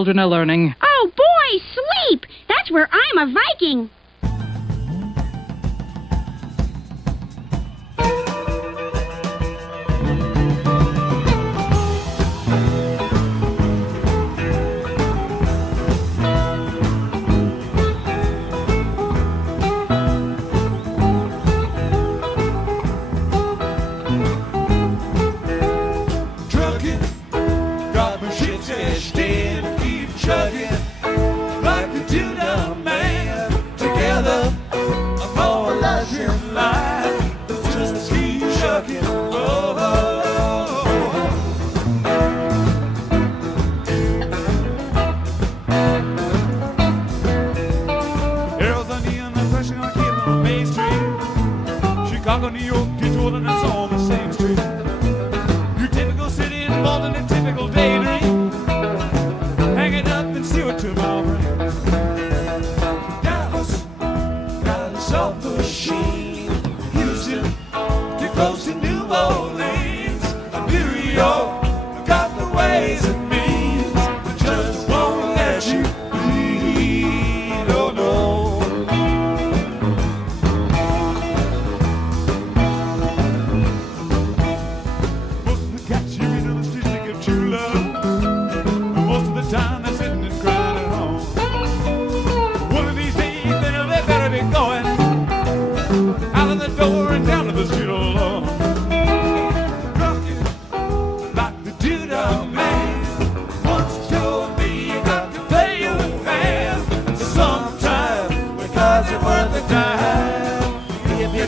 Children are learning. Oh, boy, sleep! That's where I'm a Viking. Chicago, New York, Detroit, and it's on the same street. Your typical city involved in a typical daydream. Hang it up and see what tomorrow brings. Dallas, Dallas off the machine. Houston, too close to New Orleans. New York, got the ways and means, but just won't let you be. Oh no.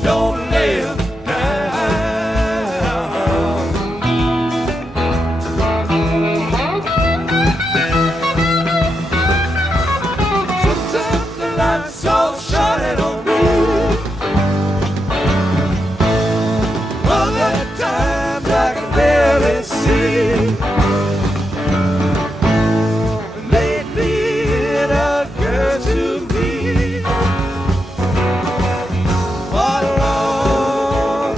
Don't live sometimes the light's all shining on me. Other times I can barely see. Lately it occurs to me, what a long,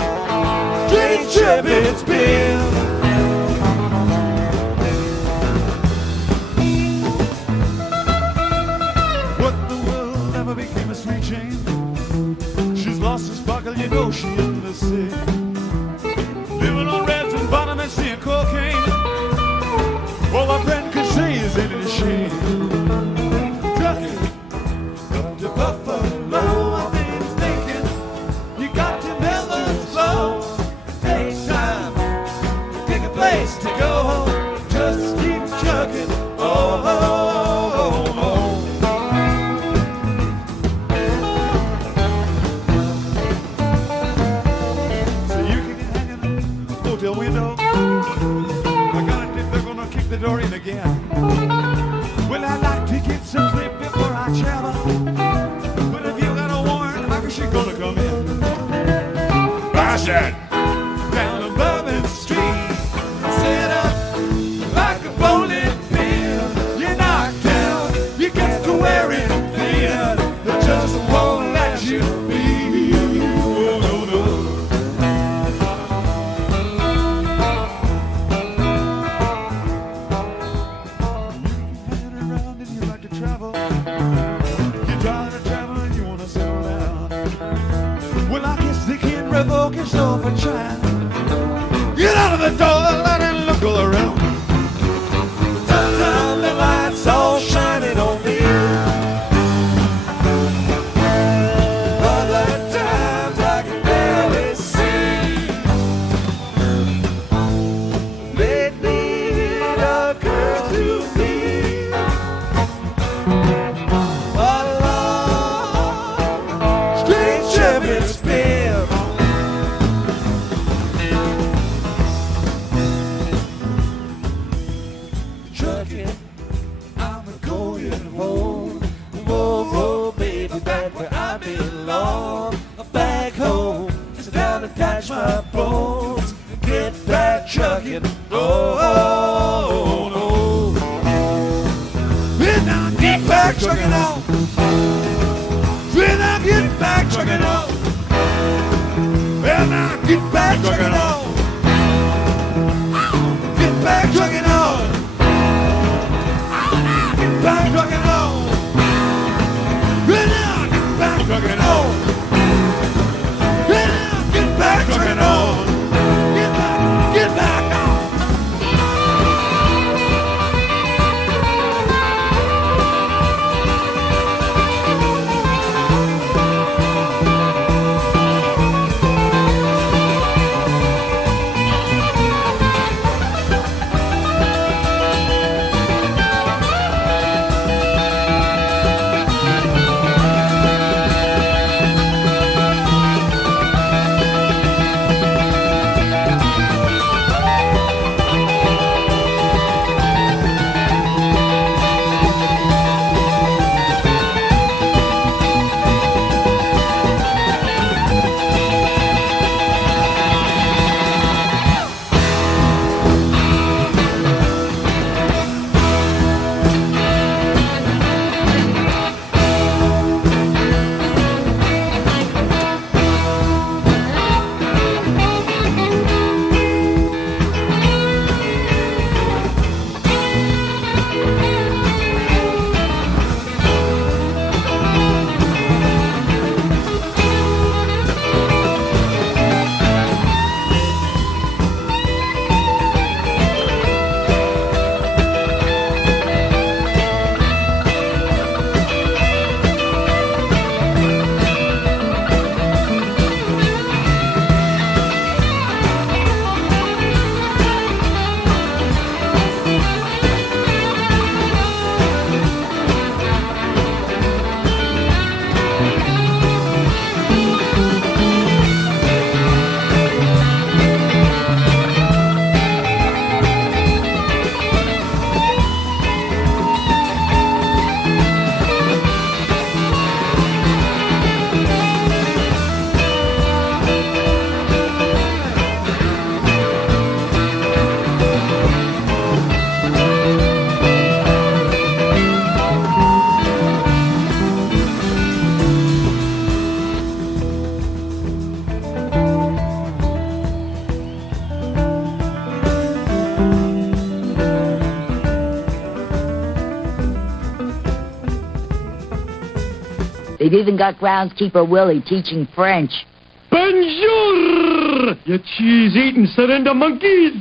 strange trip it's been. What in the world ever became a sweet Jane? She's lost her sparkle, you know she in the sea. Living on reds and bottom and seeing cocaine. All my friend could say is ain't it a shame? Trucking up to Buffalo, I've been thinking you got to never slow. Takes time, pick a place to go. Just keep trucking. Oh, oh, oh, oh. So you can hang in the hotel window. I gotta think they're gonna kick the door in again. Well, I'd like to get some sleep before I travel, but if you got a warrant, how is she gonna come in? Bastard! Down on Bourbon Street, set up like a bowling pin. You're knocked down, you get to wearing thin. They just won't let you be. Oh, no, no. Hanging around and you like to travel. You're tired of traveling, you wanna settle down. Well, I guess they can't revoke your soul for trying. Get out of the door, let it look all around. Sometimes the lights all shining on me. Other times I can barely see. Lately it occurs to me, what a long, strange trip it's been. Trucking, I'm going home. Whoa, whoa, baby, back where I belong. Back home, sit down and touch my bones. Get back trucking. Oh, oh, no. When I get back trucking on. When I get back trucking on. When I get back trucking on. Get back trucking on. Oh, no. They've even got groundskeeper Willie teaching French. Bonjour, you cheese-eating surrender monkeys!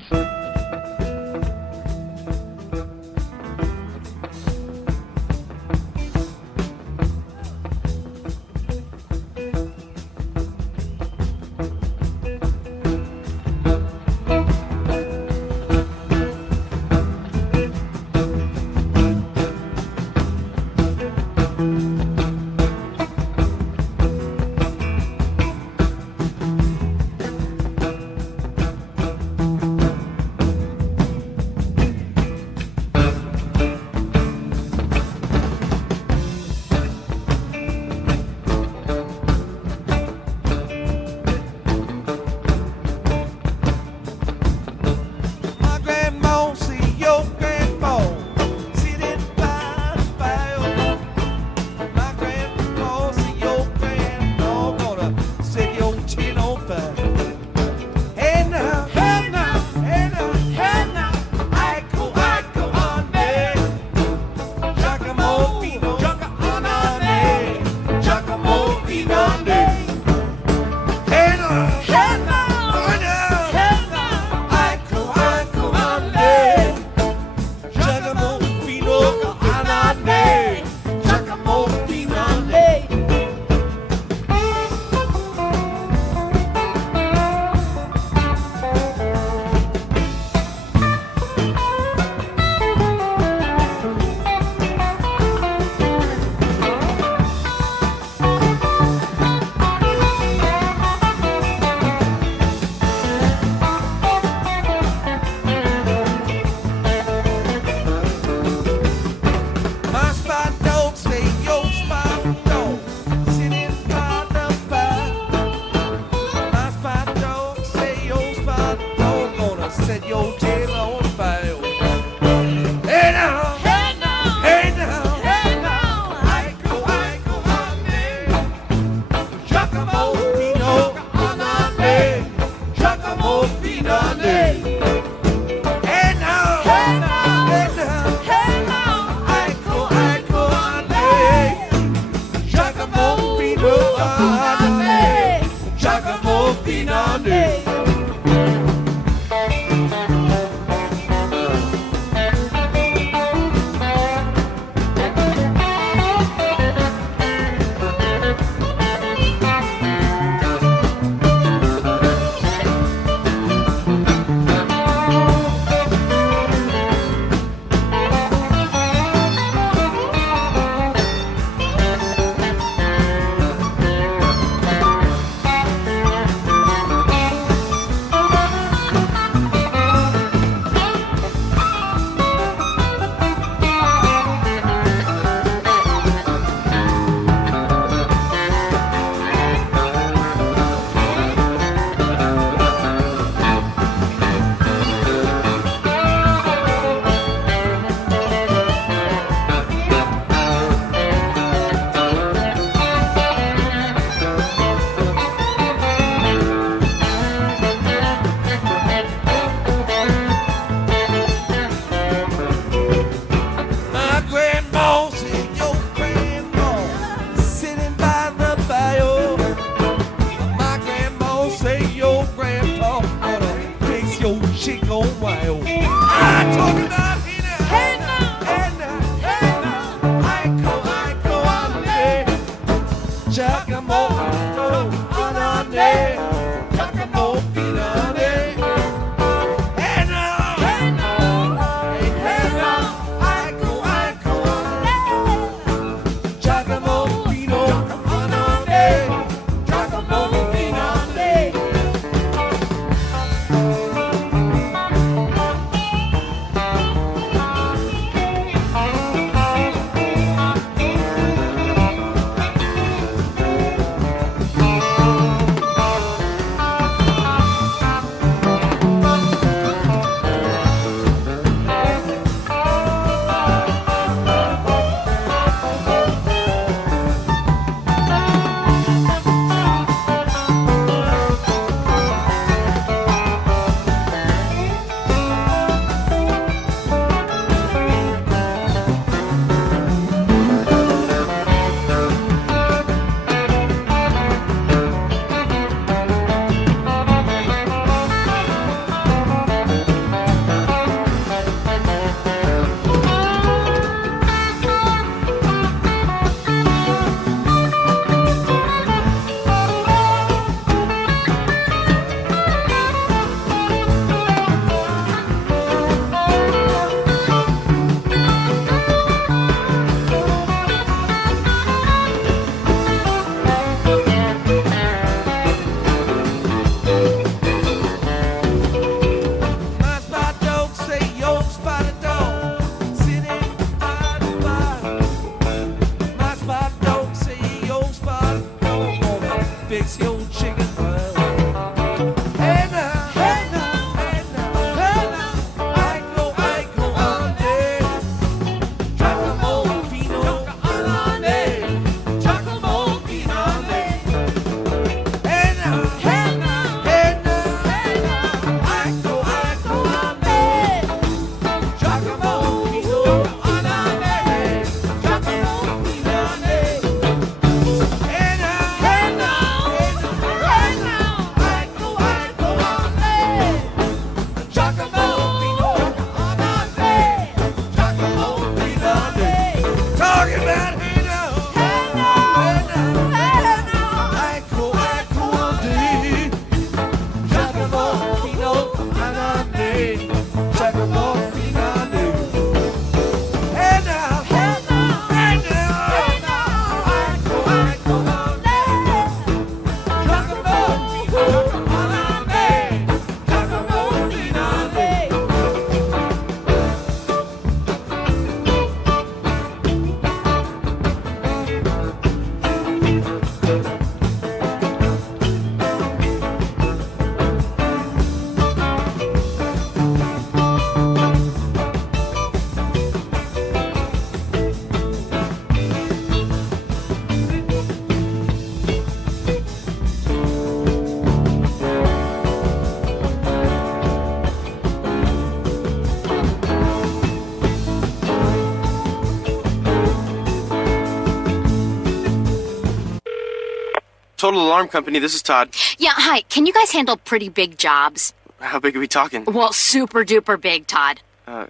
Total Alarm Company. This is Todd. Yeah, hi. Can you guys handle pretty big jobs? How big are we talking? Well, super duper big, Todd. Yeah,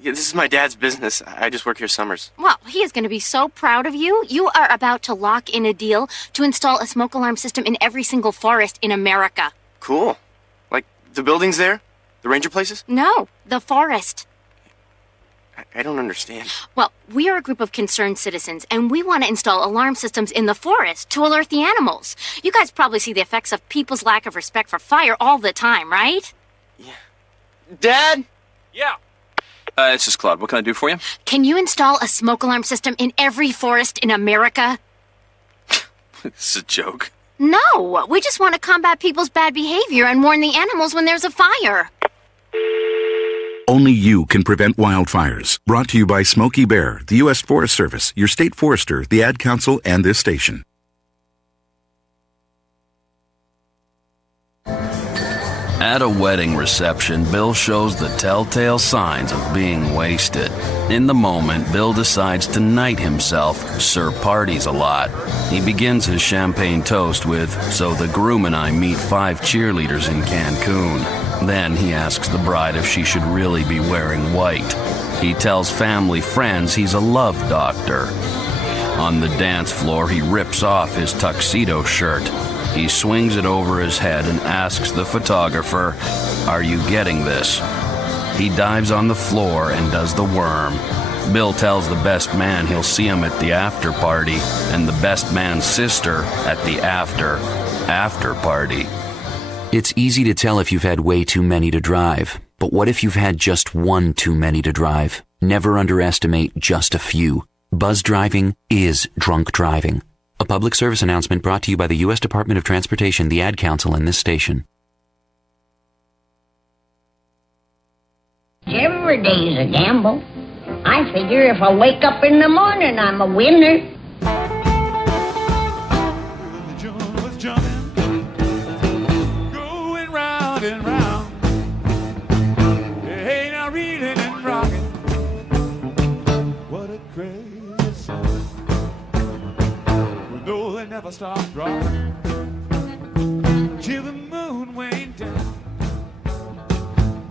this is my dad's business. I just work here summers. Well, he is going to be so proud of you. You are about to lock in a deal to install a smoke alarm system in every single forest in America. Cool. Like, the buildings there? The ranger places? No, the forest. I don't understand. Well, we are a group of concerned citizens, and we want to install alarm systems in the forest to alert the animals. You guys probably see the effects of people's lack of respect for fire all the time, right? Yeah. Dad? Yeah. This is Claude. What can I do for you? Can you install a smoke alarm system in every forest in America? This is a joke. No, we just want to combat people's bad behavior and warn the animals when there's a fire. Only you can prevent wildfires. Brought to you by Smokey Bear, the U.S. Forest Service, your state forester, the Ad Council, and this station. At a wedding reception, Bill shows the telltale signs of being wasted. In the moment, Bill decides to knight himself, Sir Parties a lot. He begins his champagne toast with, "So the groom and I meet 5 cheerleaders in Cancun." Then he asks the bride if she should really be wearing white. He tells family friends he's a love doctor. On the dance floor, he rips off his tuxedo shirt. He swings it over his head and asks the photographer, "Are you getting this?" He dives on the floor and does the worm. Bill tells the best man he'll see him at the after party, and the best man's sister at the after party. It's easy to tell if you've had way too many to drive, but what if you've had just one too many to drive? Never underestimate just a few. Buzz driving is drunk driving. A public service announcement brought to you by the U.S. Department of Transportation, the Ad Council, and this station. Every day's a gamble. I figure if I wake up in the morning, I'm a winner. The joint was jumping, going round and round. Hey, now reeling and rocking. What a crazy sound. No, they never stopped rocking till the moon went down.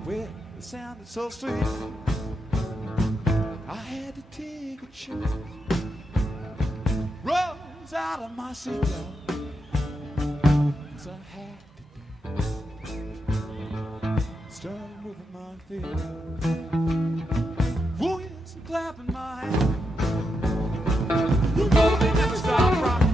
Well, it sounded so sweet, I had to take a chance. Rose out of my seat, 'cause I had to. Started moving my feet. Oh yes, I'm clapping my hands. You know they never stop rocking.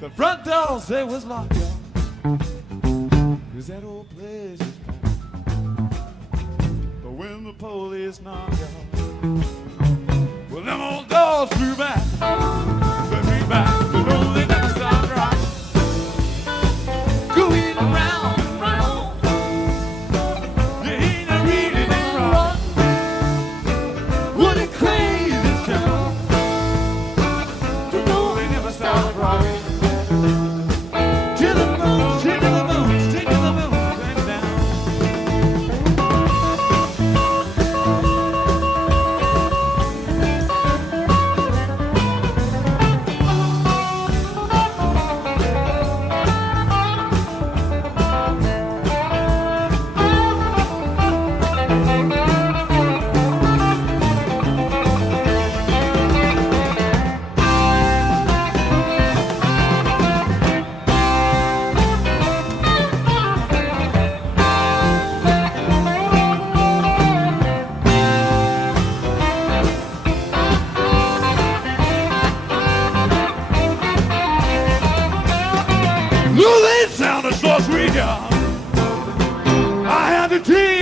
The front doors, they was locked, y'all, 'cause that old place is packed. But when the police knocked, y'all, well, them old doors flew back. They flew back, you know they never stopped rocking. Going around and round. They ain't a reading and rock. What a crazy sound. You know they never stopped rocking.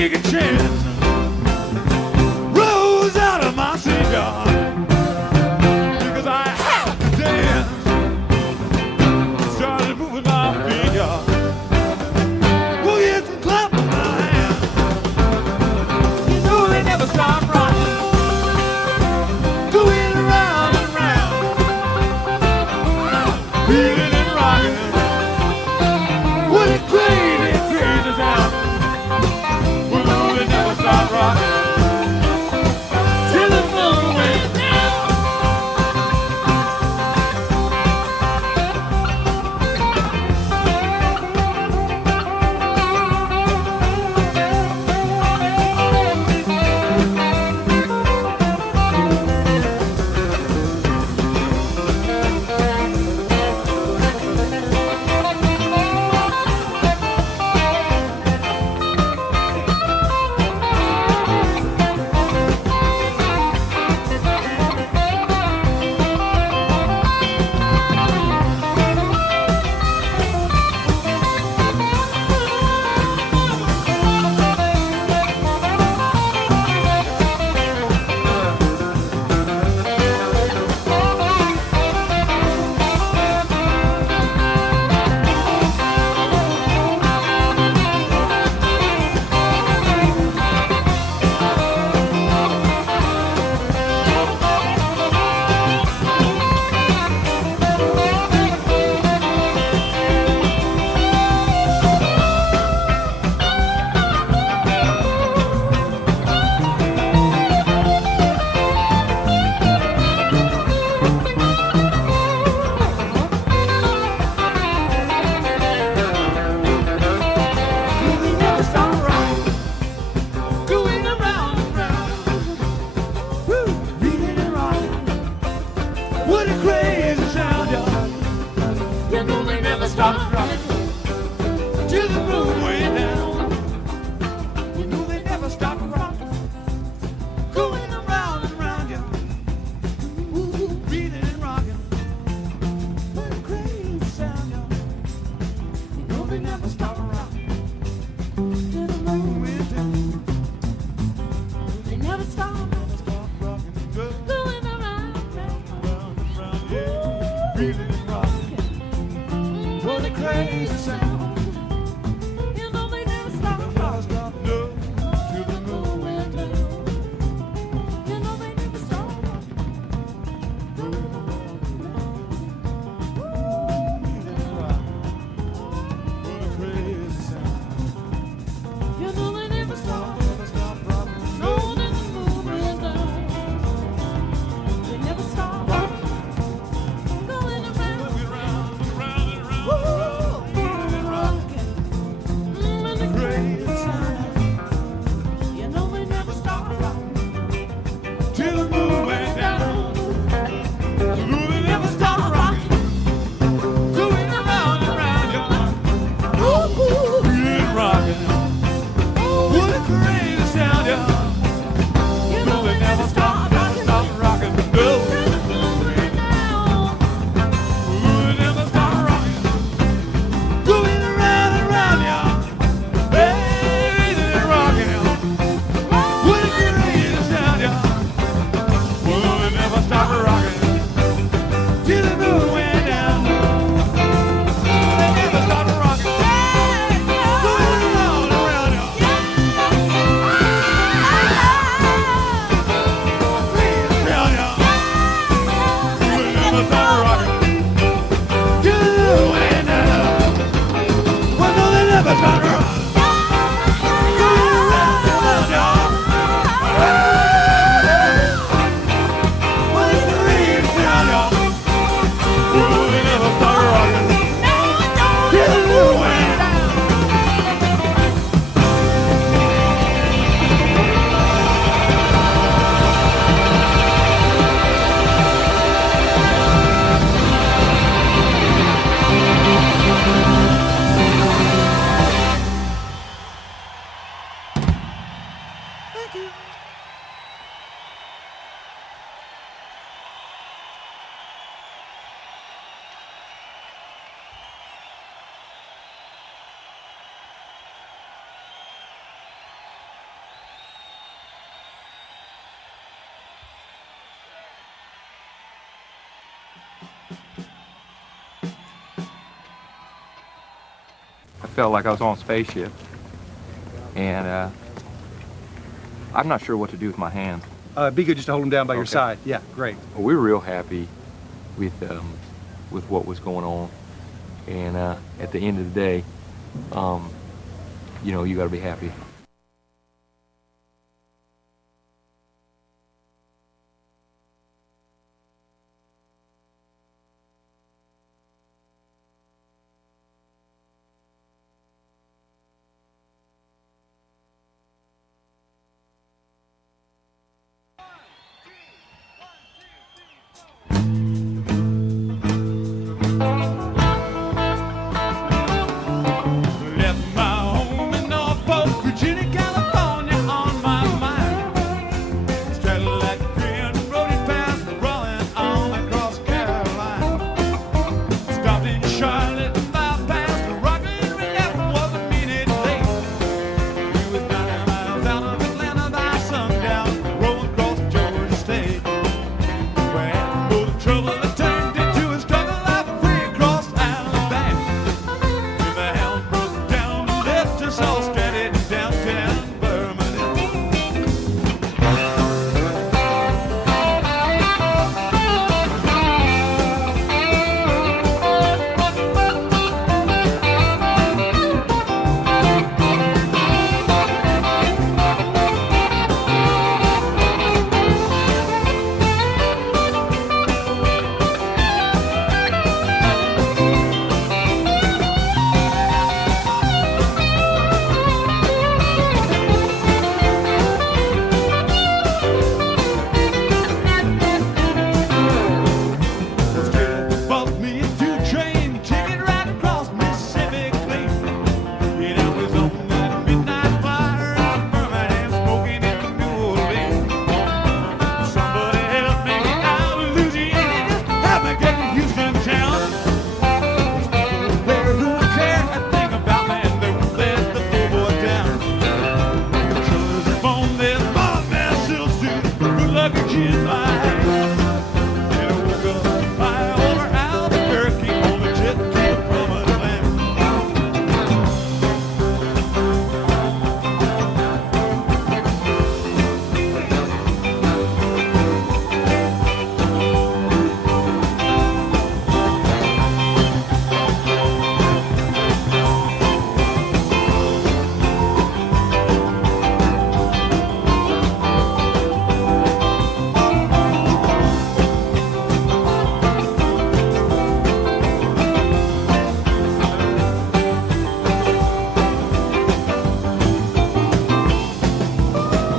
take a chance. Rose out of my cigar because I have to dance. Started moving my finger. Oh yes, and clapping my hands. You know they never stop rocking, going around and round, feeling and rocking. What a crazy, crazy sound. We know they never stop rocking till the moon went down. What a crazy sound, y'all. You know they never stop rocking till the moon went down. You know they never stop rocking, going around and round, y'all. Ooh, beating and rocking. What a crazy sound, y'all. You know they never stop rocking till the moon went down. They never stop rocking, going around and round, yeah, beating and rocking. What a crazy sound. You know they never stop rocking. No, till the moon went down. You know they never stop rocking. Going around and round. Beating and rocking. What a crazy sound. You know they never stop rocking. No, till the moon went down. They never stop rocking. Going around and round. Woo! felt like I was on a spaceship. And I'm not sure what to do with my hands. Be good just to hold them down by your side. Yeah, great. Well, we were real happy with what was going on. And at the end of the day, you know, you got to be happy. Left my home in Norfolk, Virginia, California on my mind. Straddled like a grin, rode it past, rolling on across Carolina. Stopped in Charlotte, mile past the Rocky River, was a minute late. We was 9 miles out of Atlanta by sundown, rolling across Georgia State. Well, no trouble that turned into a struggle, I'm free across Alabama. With a hound broke down and left us all stranded in downtown Birmingham. Bought me a 2-train ticket right across Mississippi clean. And I was on that midnight flyer out of Birmingham, smoking in New Orleans. Somebody help me out of Louisiana, just help me get to Houston town. Those people there who care a thing about me, and they won't let the poor boy down. Shoulders up on this bomb-ass silk suit, good luggage in my hand. And I woke up high over Albuquerque on the jet to the promised land.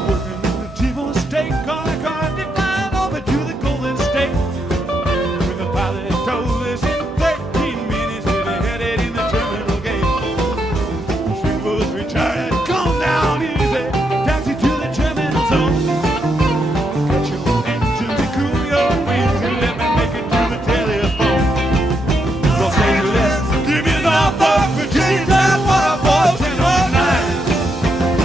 Working on a T-bone steak on a car decline over to the Golden State. When the pilot told us in 13 minutes we'd be headed in the terminal gate. She was retired, calm down easy, taxi to the terminal zone. Cut your engine to cool your wings and let me make it to the telephone. Los Angeles, give me Norfolk, Virginia, that's what I was in 09.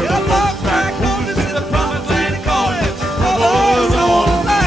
Yeah, fuck back home, this is the promised land, call it the boys on land.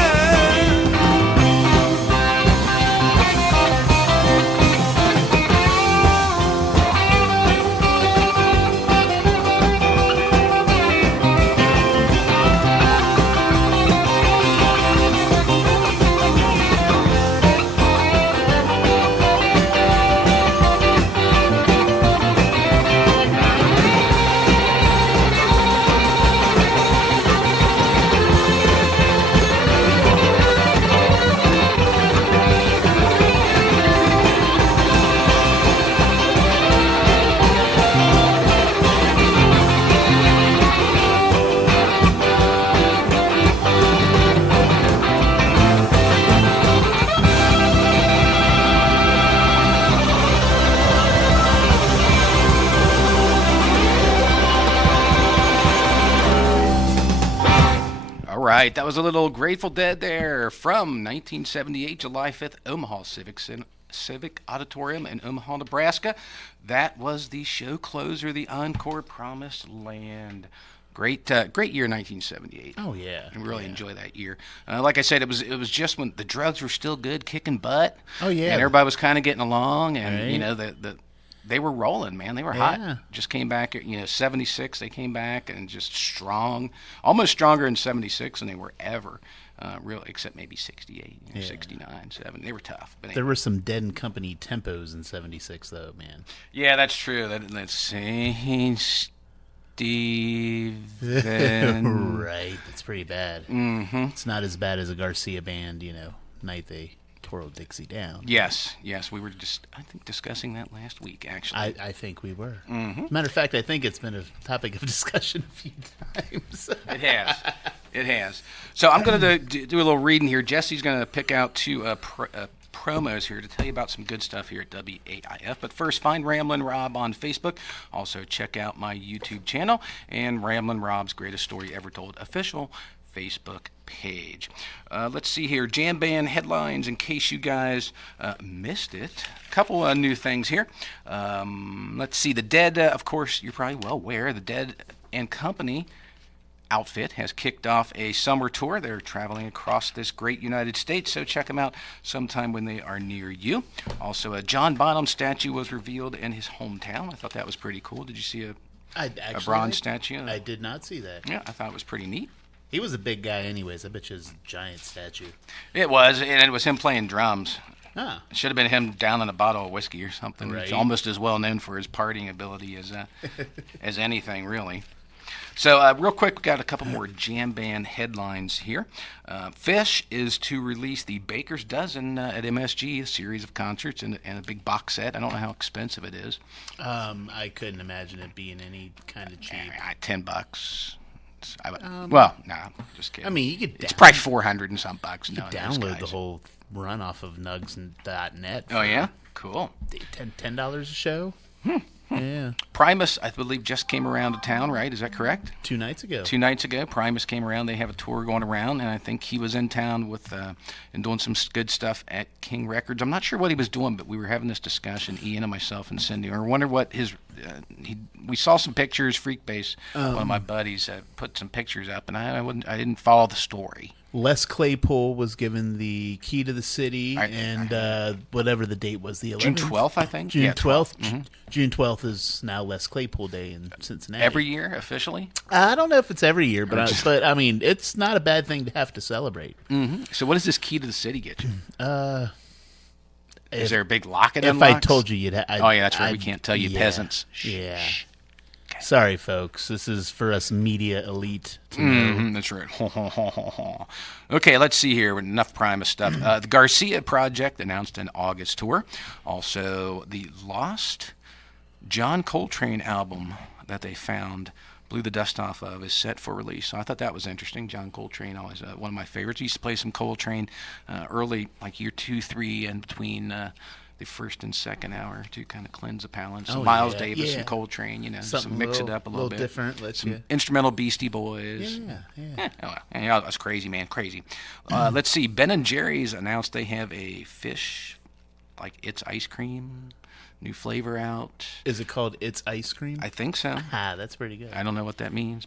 All right, that was a little Grateful Dead there from 1978, July 5th, Omaha Civic Auditorium in Omaha, Nebraska. That was the show closer, the encore, Promised Land. Great year, 1978. Oh yeah, I really enjoy that year. Like I said, it was just when the drugs were still good, kicking butt. Oh yeah, and everybody was kind of getting along, and right. you know the they were rolling, man. They were hot. Just came back, 76. They came back and just strong, almost stronger in 76 than they were ever. Really, except maybe 68, 69, 70. They were tough. But there were some Dead and Company tempos in 76, though, man. Yeah, that's true. Let's see. Steven. Right. That's pretty bad. Mm-hmm. It's not as bad as a Garcia band, night they tore Dixie down. Yes. We were just, I think, discussing that last week, actually. I think we were. Mm-hmm. Matter of fact, I think it's been a topic of discussion a few times. It has. So I'm going to do a little reading here. Jesse's going to pick out two promos here to tell you about some good stuff here at WAIF. But first, find Ramblin' Rob on Facebook. Also, check out my YouTube channel and Ramblin' Rob's Greatest Story Ever Told official Facebook page. Let's see here. Jam band headlines in case you guys missed it. A couple new things here. Let's see. The Dead, of course, you're probably well aware, the Dead and Company outfit has kicked off a summer tour. They're traveling across this great United States, so check them out sometime when they are near you. Also, a John Bonham statue was revealed in his hometown. I thought that was pretty cool. Did you see a bronze statue? I did not see that. Yeah, I thought it was pretty neat. He was a big guy anyways. I bet you his giant statue. It was, and it was him playing drums. Huh. It should have been him downing a bottle of whiskey or something. Right. He's almost as well known for his partying ability as anything, really. So real quick, we got a couple more jam band headlines here. Phish is to release the Baker's Dozen at MSG, a series of concerts and a big box set. I don't know how expensive it is. I couldn't imagine it being any kind of cheap. $10. Just kidding. I mean, you could. It's probably 400 and some bucks. You could download the whole run off of nugs.net. Oh yeah, cool. $10 a show. Yeah. Primus, I believe, just came around to town, right? Is that correct? 2 nights ago. 2 nights ago, Primus came around. They have a tour going around, and I think he was in town with and doing some good stuff at King Records. I'm not sure what he was doing, but we were having this discussion, Ian and myself and Cindy. I wonder what his. We saw some pictures. Freakbase, one of my buddies, put some pictures up, and I didn't follow the story. Les Claypool was given the key to the city, and whatever the date was, the 11th? June 12th, I think. June 12th. Mm-hmm. June 12th is now Les Claypool Day in Cincinnati. Every year, officially? I don't know if it's every year, but I mean, it's not a bad thing to have to celebrate. Mm-hmm. So what does this key to the city get you? Is there a big lock it If unlocks? I told you, you'd oh, yeah, that's right. We can't tell you peasants. Yeah. Sorry, folks. This is for us media elite to know. That's right. Okay, let's see here. Enough Primus stuff. The Garcia Project announced an August tour. Also, the lost John Coltrane album that they found, blew the dust off of, is set for release. So I thought that was interesting. John Coltrane, always one of my favorites. I used to play some Coltrane early, like year 2, 3, and between the first and second hour to kind of cleanse the palate. Some Miles Davis, some Coltrane, some mix it up a little bit. Different. Some instrumental Beastie Boys. Yeah. That's crazy, man, crazy. Let's see. Ben & Jerry's announced they have a fish, like It's Ice Cream, new flavor out. Is it called It's Ice Cream? I think so. That's pretty good. I don't know what that means.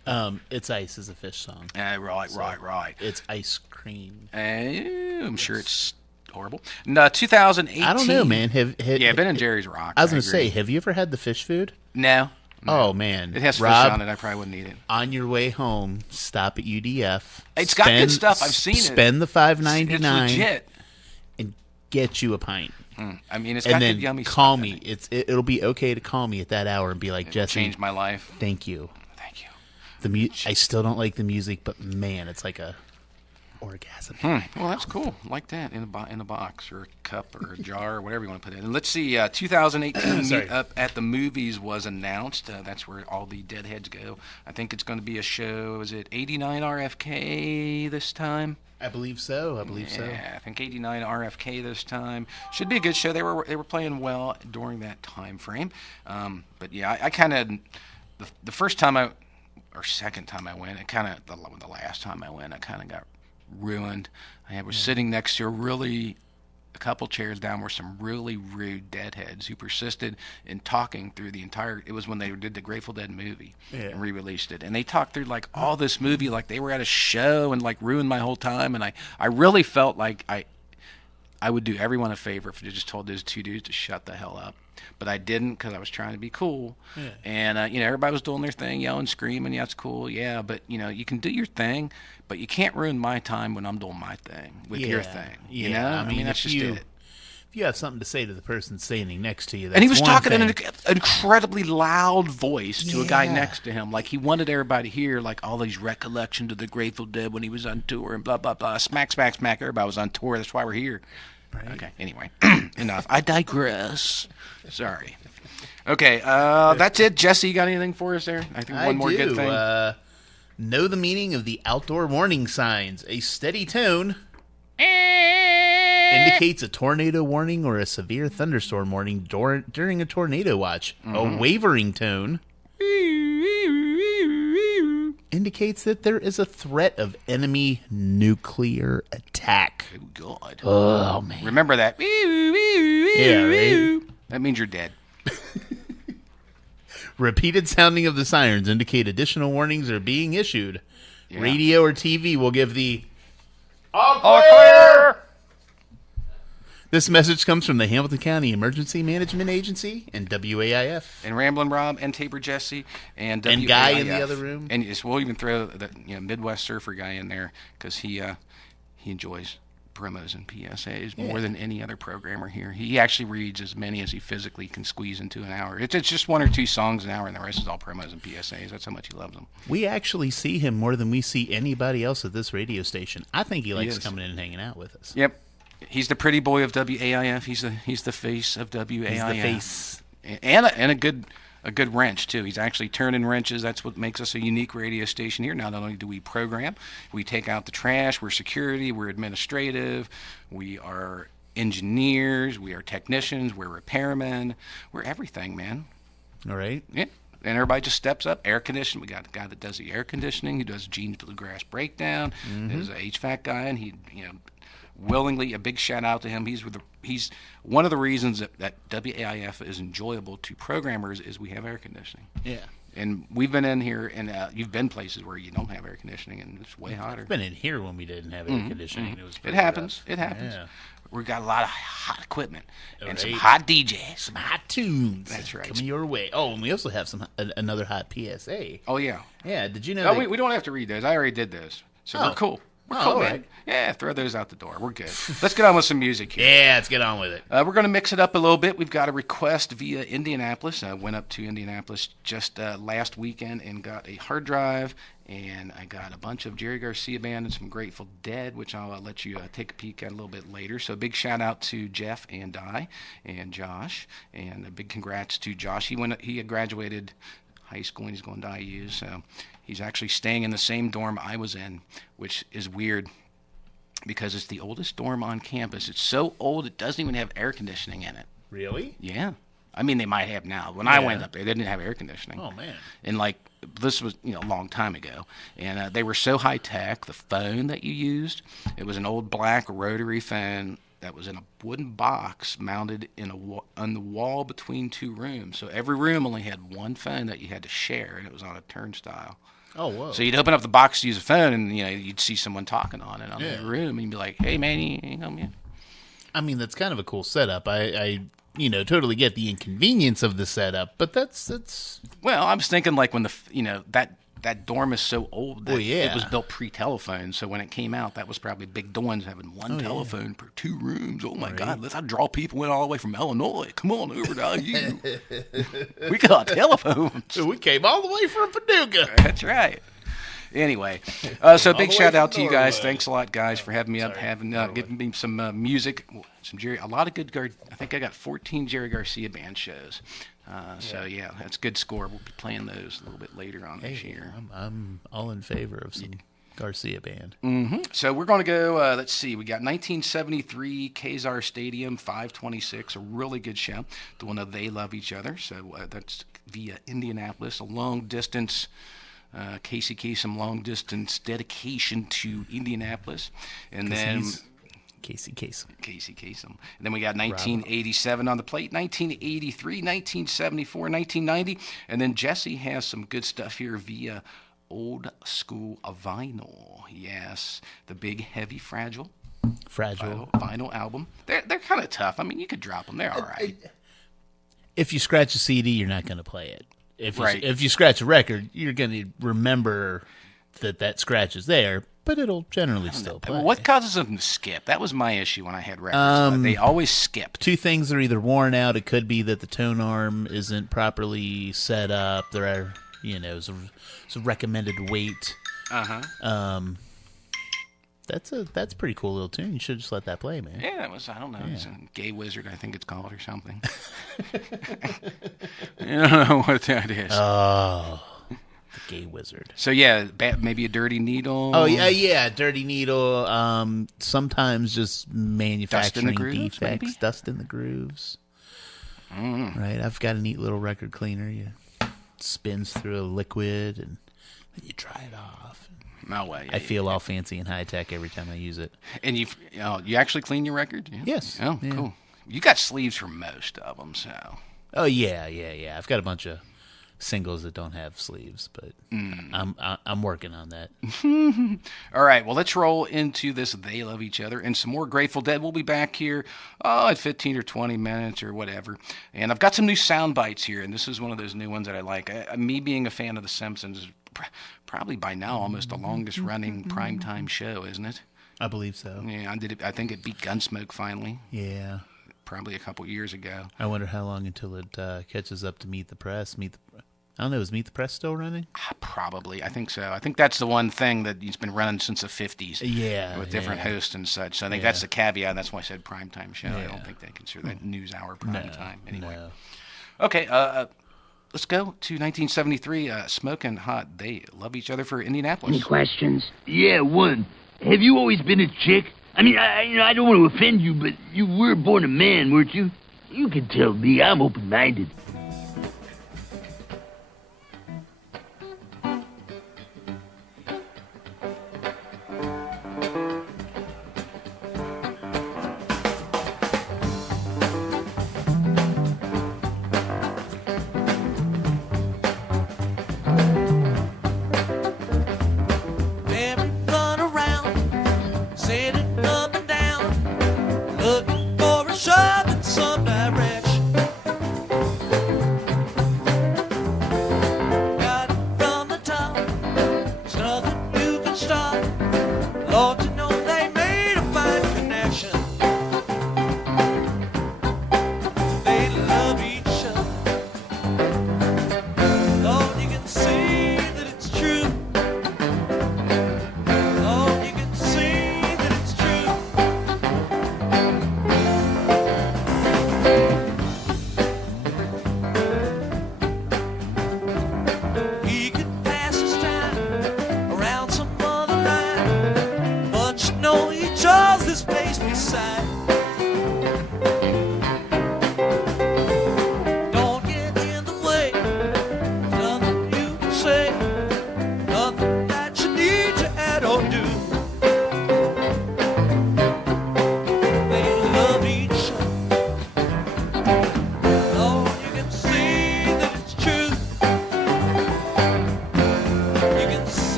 It's Ice is a fish song. Right. It's Ice Cream. I'm sure it's horrible. No, 2018. I don't know, man. Ben & Jerry's rock. I was going to say, have you ever had the fish food? No. Oh, man. It has Rob, fish on it. I probably wouldn't eat it. On your way home, stop at UDF. It's got good stuff. I've seen it. Spend the $5.99. It's legit. And get you a pint. I mean, it's got good yummy stuff. Call me. It'll be okay to call me at that hour and be like, Jesse, changed my life. Thank you. Thank you. I still don't like the music, but man, it's like a orgasm. Well, that's cool. Like that in a box or a cup or a jar or whatever you want to put it in. Let's see. 2018 Meet Up at the Movies was announced. That's where all the Deadheads go. I think it's going to be a show. Is it 89 RFK this time? I believe so. Yeah, I think 89 RFK this time. Should be a good show. They were playing well during that time frame. But yeah, I kind of the first time or second time I went, it kind of the last time I went, I kind of got ruined. I was sitting next to a couple chairs down were some really rude Deadheads who persisted in talking through the entire. It was when they did the Grateful Dead movie and re-released it, and they talked through like all this movie like they were at a show and like ruined my whole time. And I really felt like I would do everyone a favor if I just told those two dudes to shut the hell up. but I didn't because I was trying to be cool. Yeah. And everybody was doing their thing, yelling, screaming. Yeah, it's cool. Yeah, but you can do your thing, but you can't ruin my time when I'm doing my thing with your thing. You know, I mean that's just it. If you have something to say to the person standing next to you, that's and he was one talking thing. in an incredibly loud voice to a guy next to him, like he wanted everybody to hear like all these recollections of the Grateful Dead when he was on tour and blah blah blah. Smack, smack, smack. Everybody was on tour. That's why we're here. Right. Okay. Anyway, enough. I digress. Sorry. Okay. That's it. Jesse, you got anything for us there? I think one more good thing. Know the meaning of the outdoor warning signs. A steady tone indicates a tornado warning or a severe thunderstorm warning during a tornado watch. A wavering tone indicates that there is a threat of enemy nuclear attack. Oh, God. Oh, man. Remember that. Yeah, right? That means you're dead. Repeated sounding of the sirens indicate additional warnings are being issued. Yeah. Radio or TV will give the all clear. This message comes from the Hamilton County Emergency Management Agency and WAIF. And Ramblin' Rob and Taper Jesse and And Guy in the other room. And we'll even throw the Midwest Surfer guy in there because he enjoys promos and PSAs more than any other programmer here. He actually reads as many as he physically can squeeze into an hour. It's just 1 or 2 songs an hour, and the rest is all promos and PSAs. That's how much he loves them. We actually see him more than we see anybody else at this radio station. I think he likes is. coming in and hanging out with us. Yep. He's the pretty boy of WAIF. He's the face of WAIF. He's the face. And a good wrench too. He's actually turning wrenches. That's what makes us a unique radio station here. Not only do we program, we take out the trash. We're security. We're administrative. We are engineers. We are technicians. We're repairmen. We're everything, man. All right. Yeah. And everybody just steps up. Air conditioning. We got the guy that does the air conditioning. He does Gene's Bluegrass Breakdown. There's an HVAC guy, and he willingly, a big shout out to him. He's one of the reasons that WAIF is enjoyable to programmers is we have air conditioning. Yeah. And we've been in here, and you've been places where you don't have air conditioning, and it's way hotter. I've been in here when we didn't have air conditioning. It happens. Rough. It happens. Yeah. We've got a lot of hot equipment and some Right. hot DJs. Some hot tunes. That's right. Coming your way. Oh, and we also have another hot PSA. Oh, yeah. Yeah, did you know No, we don't have to read those. I already did those. So we're cool. We're cool, man. right. Yeah, throw those out the door. We're good. Let's get on with some music here. Yeah, let's get on with it. We're going to mix it up a little bit. We've got a request via Indianapolis. I went up to Indianapolis just last weekend and got a hard drive, and I got a bunch of Jerry Garcia Band and some Grateful Dead, which I'll let you take a peek at a little bit later. So big shout out to Jeff and Di and Josh, and a big congrats to Josh. He had graduated high school and he's going to IU, so he's actually staying in the same dorm I was in, which is weird because it's the oldest dorm on campus. It's so old it doesn't even have air conditioning in it. Really? Yeah. I mean, they might have now. When I went up there, they didn't have air conditioning. Oh, man. And this was a long time ago, and they were so high tech. The phone that you used, it was an old black rotary phone that was in a wooden box mounted on the wall between 2 rooms. So every room only had one phone that you had to share, and it was on a turnstile. Oh, whoa. So you'd open up the box to use a phone, and you'd see someone talking on it on the room, and you'd be like, "Hey, man, you come in." I mean, that's kind of a cool setup. I totally get the inconvenience of the setup, but that's. Well, I was thinking like when that dorm is so old that it was built pre-telephone, so when it came out, that was probably big dorms having one telephone per 2 rooms. Oh my God, let's draw people in all the way from Illinois. Come on over to IU. We got telephones. We came all the way from Paducah. That's right. Anyway, so big shout out to you guys. Thanks a lot, guys, for having me up, giving me some music, some Jerry. A lot of good. I think I got 14 Jerry Garcia Band shows. So yeah, that's a good score. We'll be playing those a little bit later on this year. I'm all in favor of some Garcia Band. Mm-hmm. So we're going to go. Let's see. We got 1973 Kezar Stadium 526. A really good show. The one of They Love Each Other. So that's via Indianapolis. A long distance. Casey Kasem long distance dedication to Indianapolis, and then Casey Kasem. And then we got 1987 on the plate, 1983, 1974, 1990, and then Jesse has some good stuff here via old school vinyl. Yes, the big heavy fragile vinyl album. They're kind of tough. I mean, you could drop them. They're all right. if you scratch a CD, you're not going to play it. If Right. if you scratch a record, you're going to remember that scratch is there, but it'll generally still play. What causes them to skip? That was my issue when I had records. They always skip. Two things are either worn out. It could be that the tone arm isn't properly set up. There are, it's a recommended weight. That's a pretty cool little tune. You should just let that play, man. Yeah, it was, I don't know, it's a Gay Wizard, I think it's called, or something. I don't know what that is. Oh, the Gay Wizard. So, yeah, maybe a Dirty Needle. Oh, yeah, Dirty Needle. Sometimes just manufacturing grooves, defects. maybe? Dust in the grooves. Right, I've got a neat little record cleaner. You spins through a liquid, and then you dry it off. No way. I feel all fancy and high tech every time I use it. And you actually clean your record? Yeah. Yes. Oh, Yeah. cool. You got sleeves for most of them, so. Oh yeah. I've got a bunch of singles that don't have sleeves, but I'm working on that. All right, well, let's roll into this They Love Each Other and some more Grateful Dead. We'll be back here at 15 or 20 minutes or whatever. And I've got some new sound bites here, and this is one of those new ones that I like. Me being a fan of The Simpsons, probably by now almost the longest running primetime show, isn't it? I believe so. Yeah, I think it beat Gunsmoke finally. Yeah. Probably a couple years ago. I wonder how long until it catches up to Meet the Press. I don't know, is Meet the Press still running? Probably. I think so. I think that's the one thing that he's been running since the 50s. Yeah. With different hosts and such. So I think that's the caveat. That's why I said primetime show. I don't think they consider that news hour primetime. Anyway. No. Okay, let's go to 1973. Smoking Hot. They Love Each Other for Indianapolis. Any questions? Yeah, one. Have you always been a chick? I mean, I don't want to offend you, but you were born a man, weren't you? You can tell me. I'm open-minded.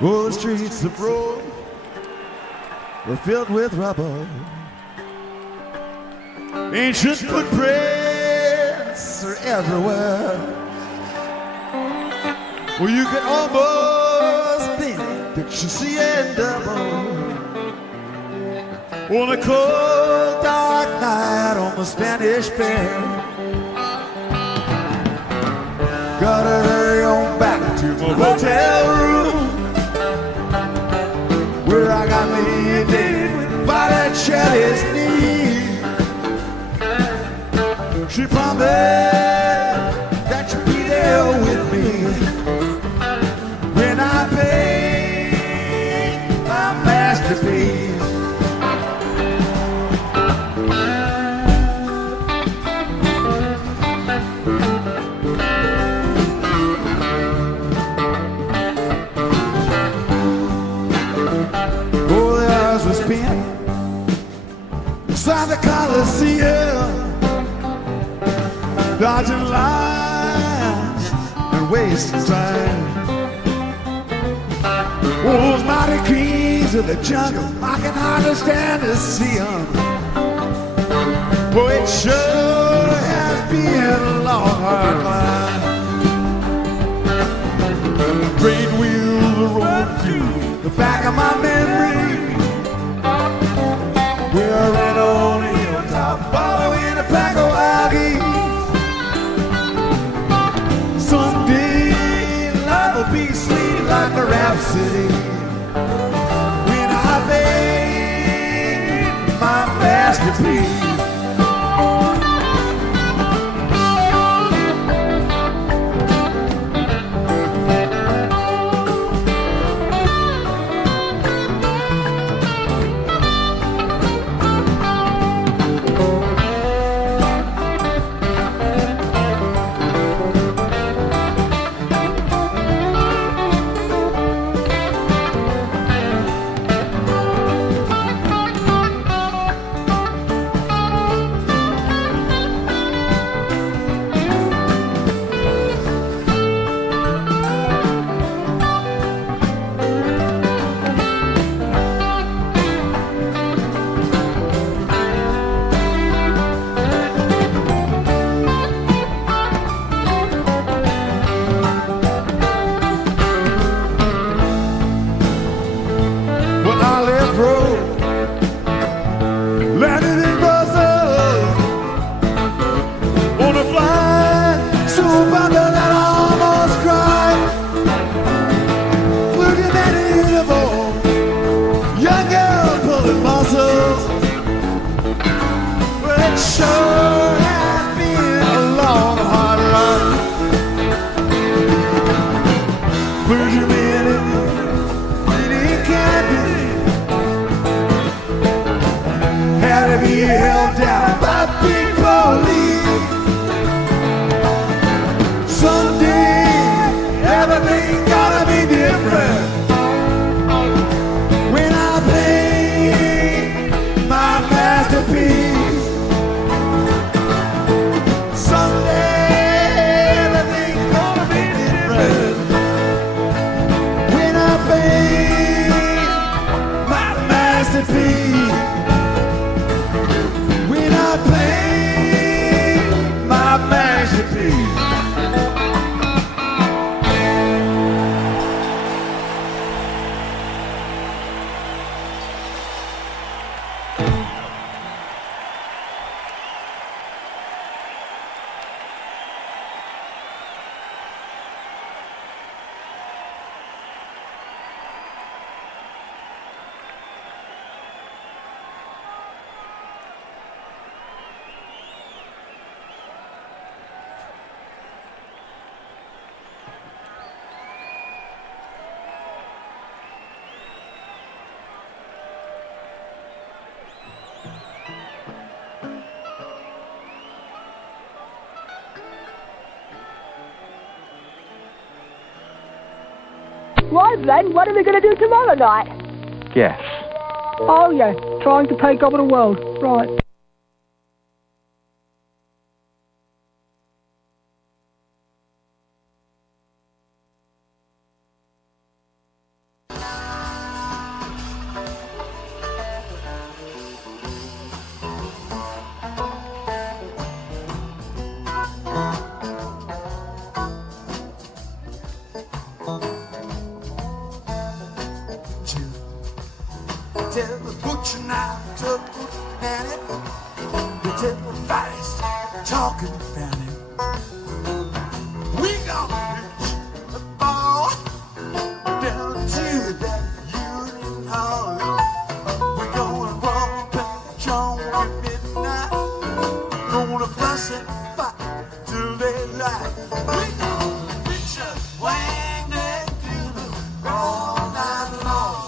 Oh, the streets of Rome, they're filled with rubble. Ancient footprints are everywhere. Well, you can almost think that you see it double. On a cold, dark night on the Spanish Main. Gotta hurry on back to my hotel room, where I got me a date with Botticelli's knee. She promised that you'd be there with me when I paint my masterpiece. Inside the Coliseum, dodging lines and wasting time. Oh, those mighty queens of the jungle, I can hardly stand to see them. Boy, it sure has been a long, hard climb. Brain wheels are rolling through the back of my memory. We're right on the hilltop, following a pack of wild geese. Someday life will be sweet like a rhapsody when I made my masterpiece. crow. Landed in Brussels on a flight so abundant that I almost cried. Looking at a uniform, young girl pulling muscles. Well, it sure has been a long, hard life. Clergyman and eating candy had to be held down by big police. Someday everything's gotta be different. When I play my masterpiece, someday everything's gonna be different. When I play my masterpiece, when I play my masterpiece. Right then, what are we going to do tomorrow night? Guess. Oh yeah, trying to take over the world. Right. Tell the butcher now to look at it. They tell the fattest talking about it. We gonna reach the ball down to that Union Hall. We gonna romp and jump at midnight. Gonna fuss and fight till daylight. We gonna reach a wang that do all night long.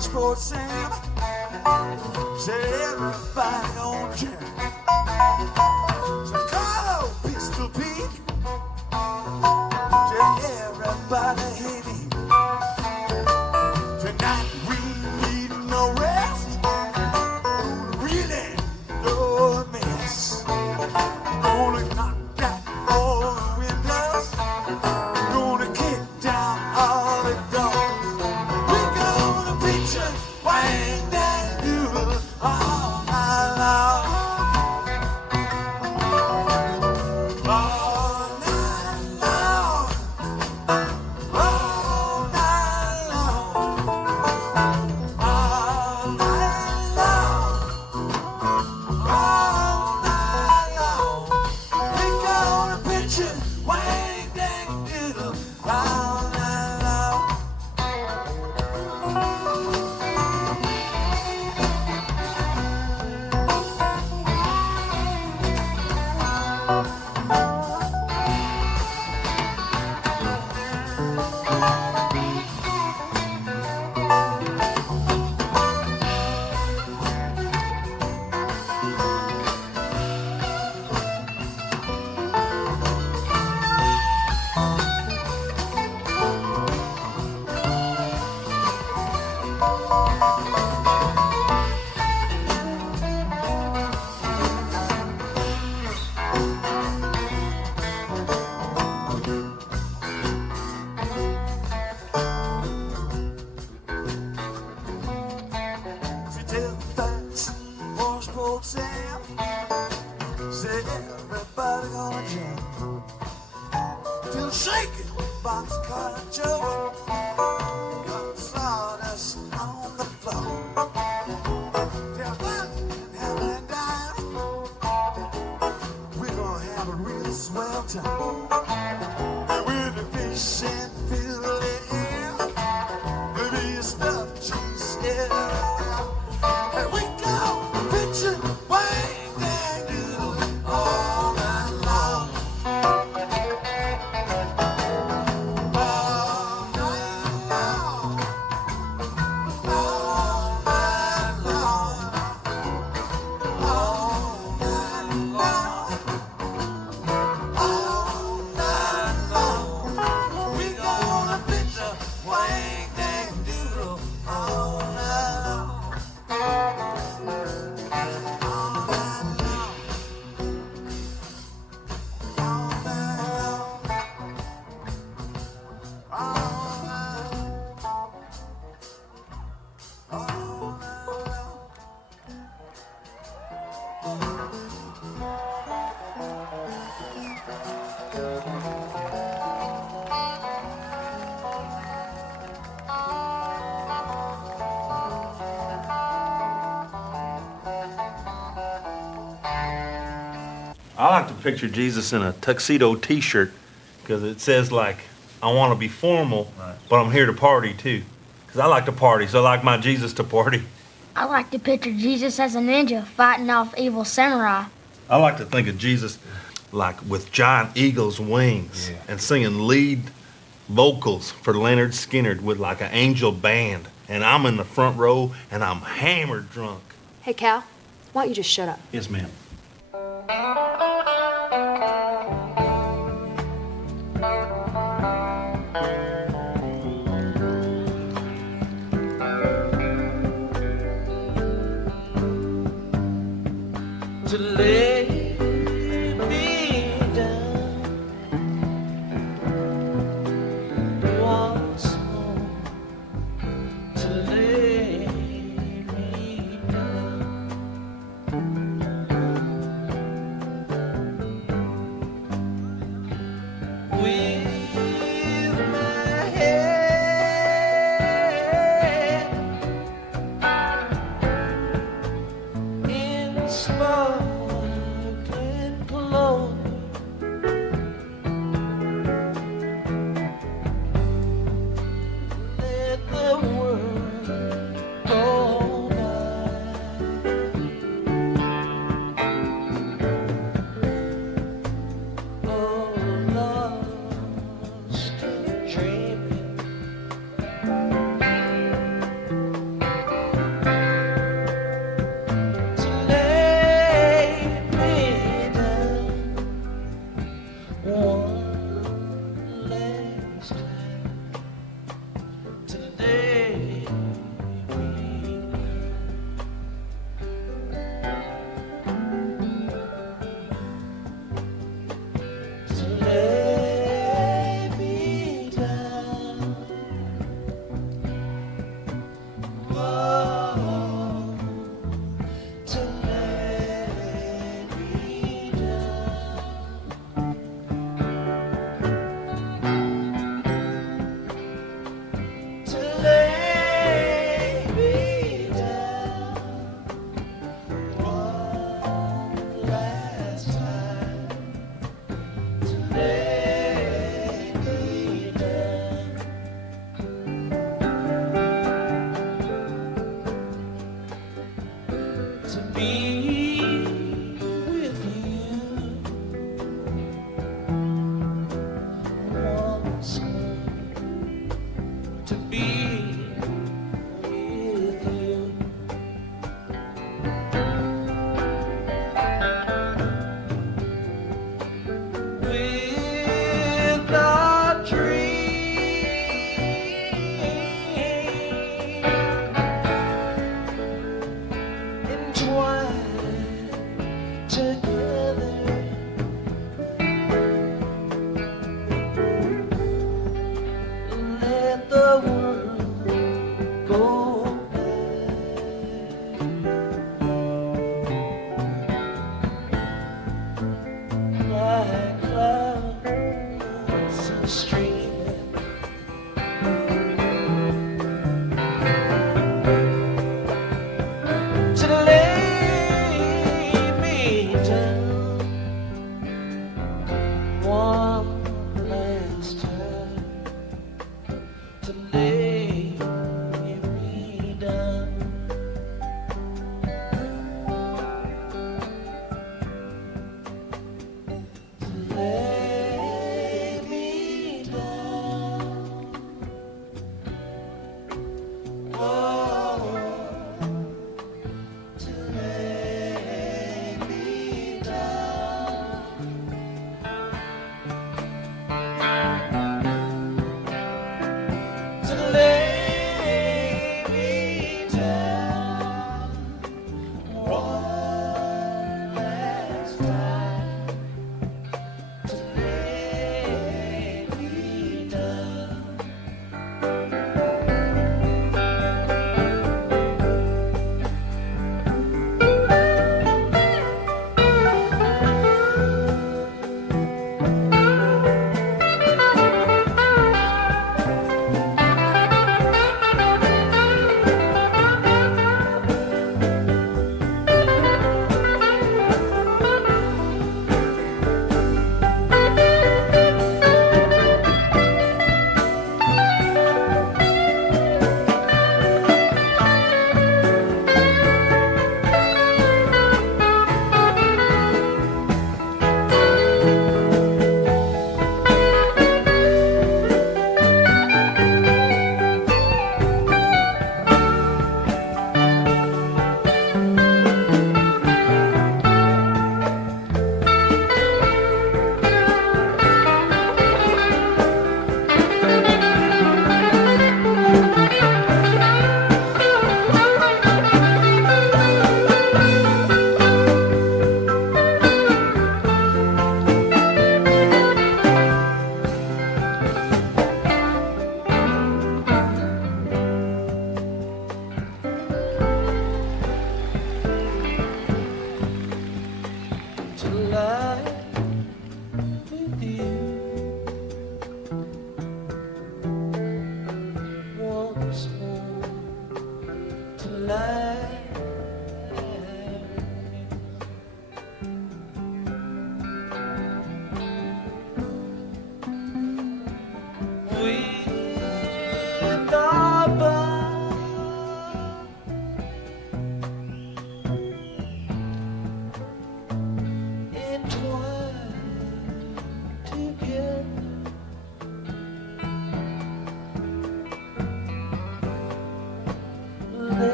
Sports Sam said everybody on jam. Chicago Pistol Pete said everybody hit him. Tonight we need no rest. Really no mess. Gonna knock down all the windows. Gonna kick down all the doors. Wang that doodle all night long. All night long. All night long. All night Still fast, washboard Sam. Said everybody gonna jam. Till shaking, boxcar Joe. Got sawdust on the floor. Till Bunny and Helen and Dime. We're gonna have a real swell time. And we'll be fish and fillet. There'll be a stuffed cheese, yeah. And we go pitching, wang, dang, doodle, all night long. All night long. All night long. All night long. All night long. We gonna pitch a wang, dang, doodle, all night long. I like to picture Jesus in a tuxedo T-shirt because it says like, I want to be formal, but I'm here to party too. Because I like to party, so I like my Jesus to party. I like to picture Jesus as a ninja fighting off evil samurai. I like to think of Jesus like with giant eagle's wings and singing lead vocals for Leonard Skinner with like an angel band. And I'm in the front row and I'm hammered drunk. Hey, Cal, why don't you just shut up? Yes, ma'am. To lay me down once more, to lay me down. With my head in sparkling glow. Let the world go by. Oh, lost in dreaming. To lay me down one last time. To lay me down. To lay me down. Oh, to lay me down. To lay me down one last time. To lay me down. To be with you once more. To be with you. With a dream entwined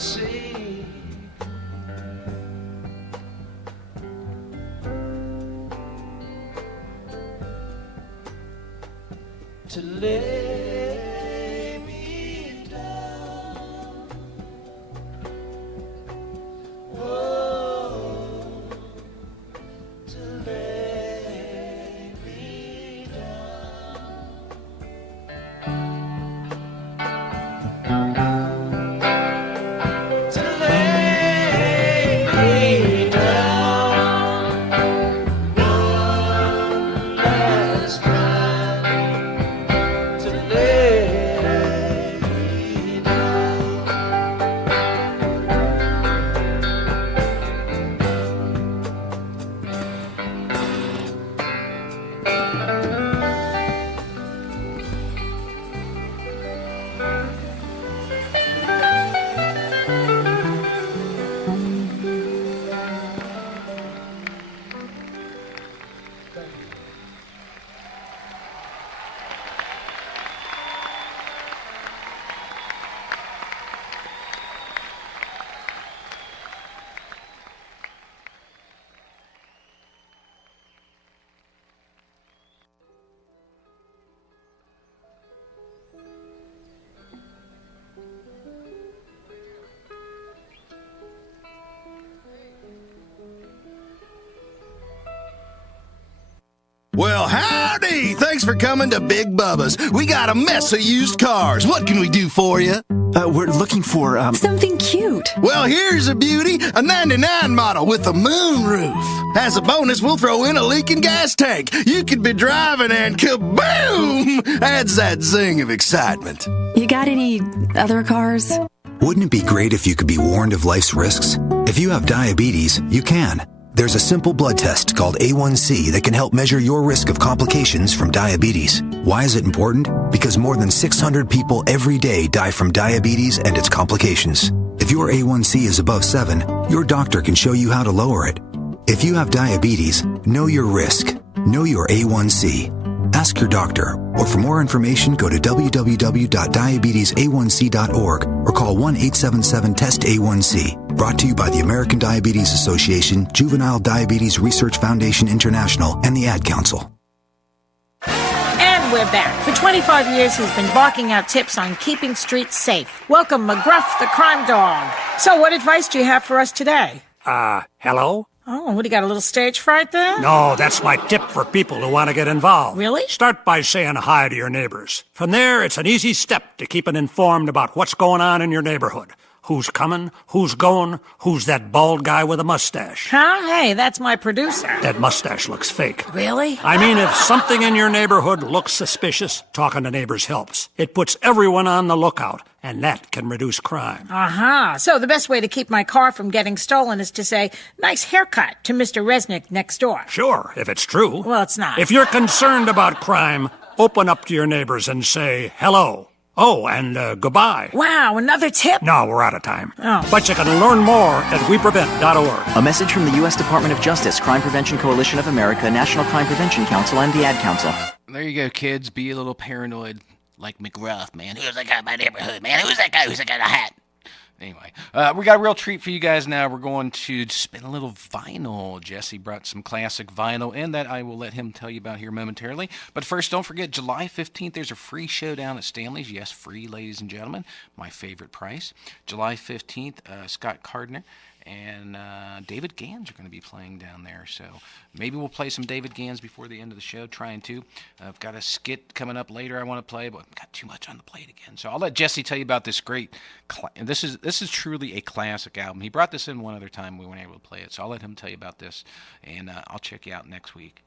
say. To lay me down. Oh, to lay me down. To lay me down. One last time. To lay me down. Well, howdy! Thanks for coming to Big Bubba's. We got a mess of used cars. What can we do for you? We're looking for, something cute. Well, here's a beauty, a 99 model with a moon roof. As a bonus, we'll throw in a leaking gas tank. You could be driving and kaboom! Adds that zing of excitement. You got any other cars? Wouldn't it be great if you could be warned of life's risks? If you have diabetes, you can. There's a simple blood test called A1C that can help measure your risk of complications from diabetes. Why is it important? Because more than 600 people every day die from diabetes and its complications. If your A1C is above 7, your doctor can show you how to lower it. If you have diabetes, know your risk. Know your A1C. Ask your doctor, or for more information, go to www.diabetesa1c.org or call 1-877-TEST-A1C. Brought to you by the American Diabetes Association, Juvenile Diabetes Research Foundation International, and the Ad Council. And we're back. For 25 years, he's been barking out tips on keeping streets safe. Welcome, McGruff the Crime Dog. So what advice do you have for us today? Hello? Oh, what, do you got a little stage fright there? No, that's my tip for people who want to get involved. Really? Start by saying hi to your neighbors. From there, it's an easy step to keeping informed about what's going on in your neighborhood. Who's coming, who's going, who's that bald guy with a mustache. Huh? Hey, that's my producer. That mustache looks fake. Really? I mean, if something in your neighborhood looks suspicious, talking to neighbors helps. It puts everyone on the lookout, and that can reduce crime. Uh-huh. So the best way to keep my car from getting stolen is to say, nice haircut to Mr. Resnick next door. Sure, if it's true. Well, it's not. If you're concerned about crime, open up to your neighbors and say hello. Oh, and goodbye. Wow, another tip? No, we're out of time. Oh. But you can learn more at weprevent.org. A message from the U.S. Department of Justice, Crime Prevention Coalition of America, National Crime Prevention Council, and the Ad Council. There you go, kids. Be a little paranoid like McGruff, man. Who's that guy in my neighborhood, man? Who's that guy? Who's that guy in a hat? Anyway, we got a real treat for you guys now. We're going to spin a little vinyl. Jesse brought some classic vinyl in that I will let him tell you about here momentarily. But first, don't forget, July 15th, there's a free showdown at Stanley's. Yes, free, ladies and gentlemen. My favorite price. July 15th, Scott Cardner and David Gans are going to be playing down there. So maybe we'll play some David Gans before the end of the show, trying to. I've got a skit coming up later I want to play, but I've got too much on the plate again. So I'll let Jesse tell you about this great, this is truly a classic album. He brought this in one other time we weren't able to play it, so I'll let him tell you about this, and I'll check you out next week.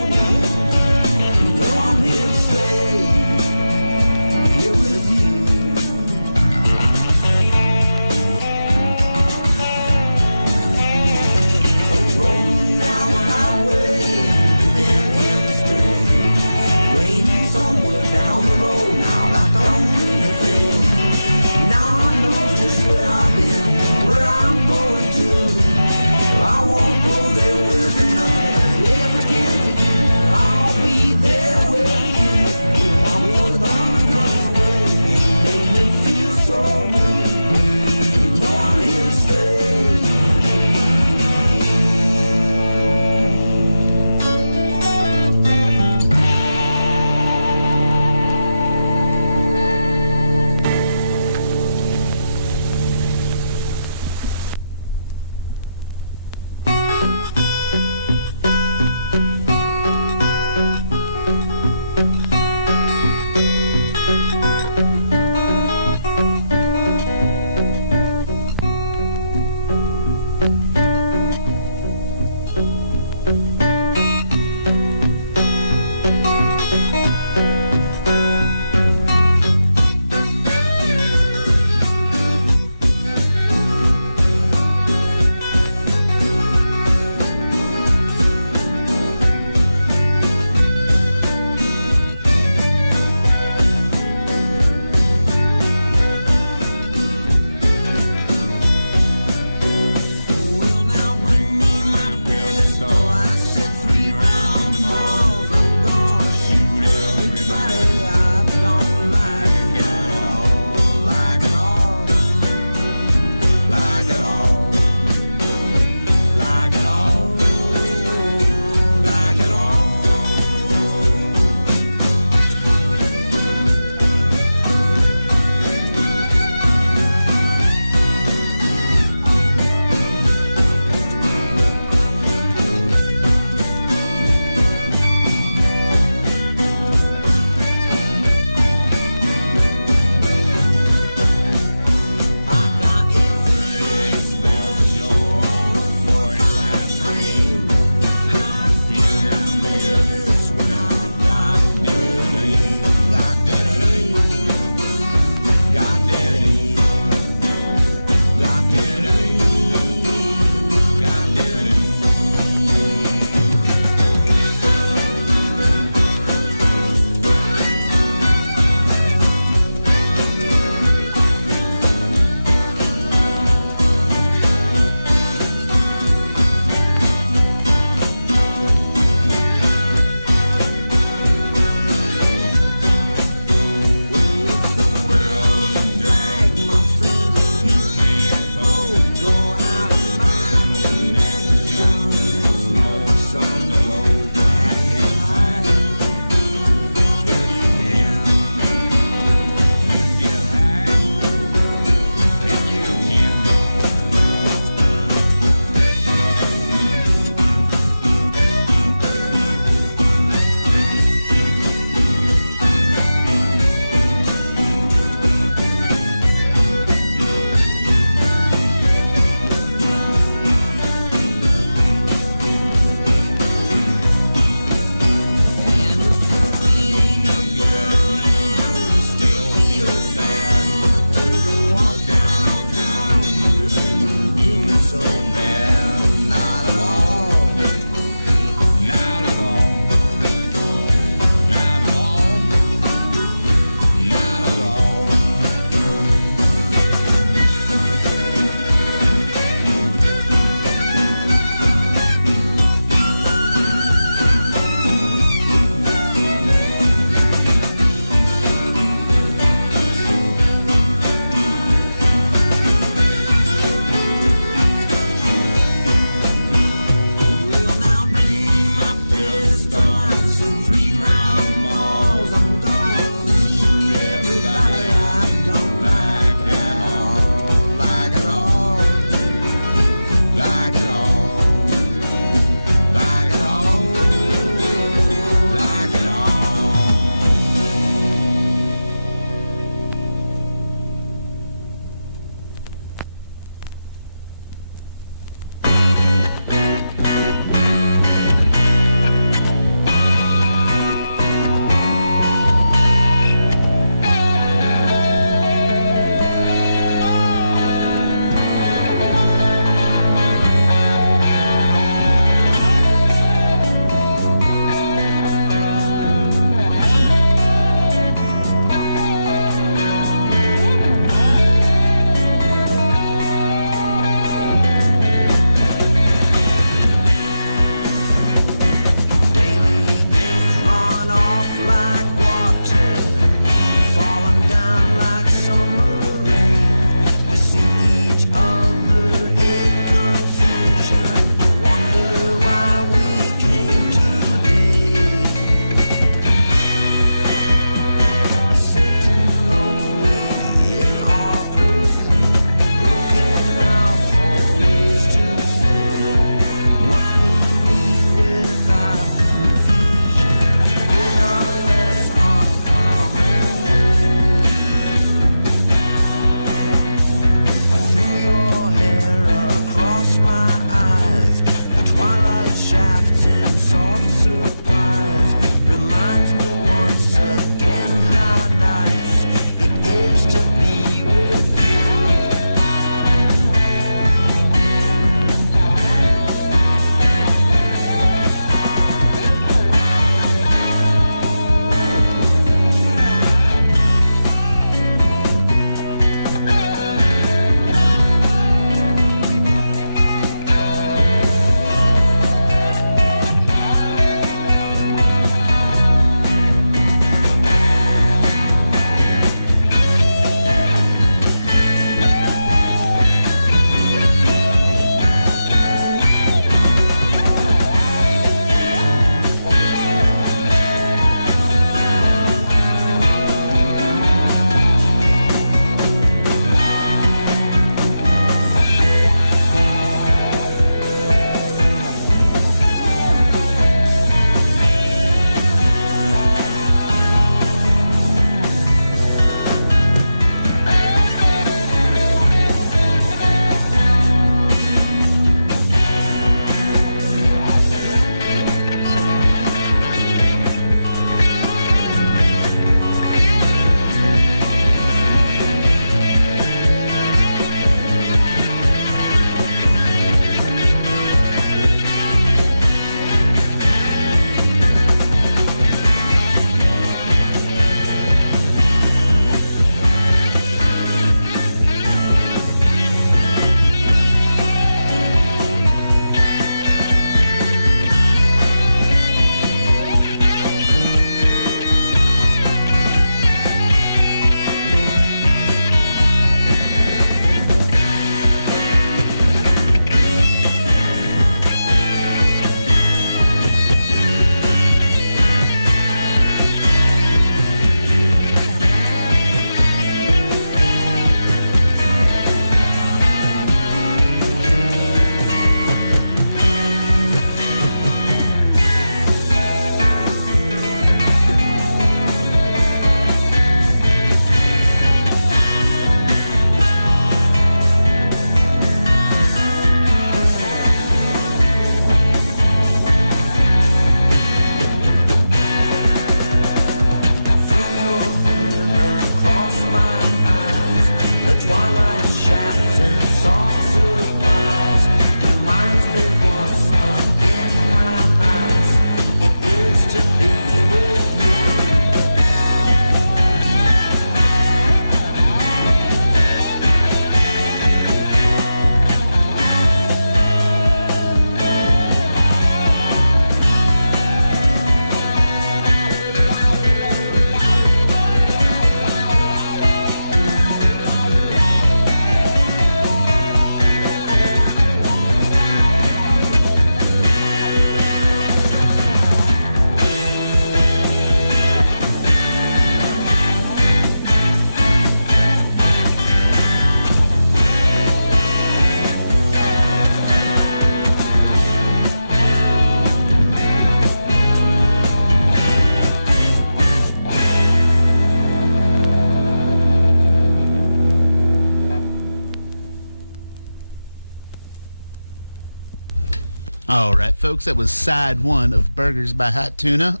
folks, that was side one of Burgers by Hot Tuna.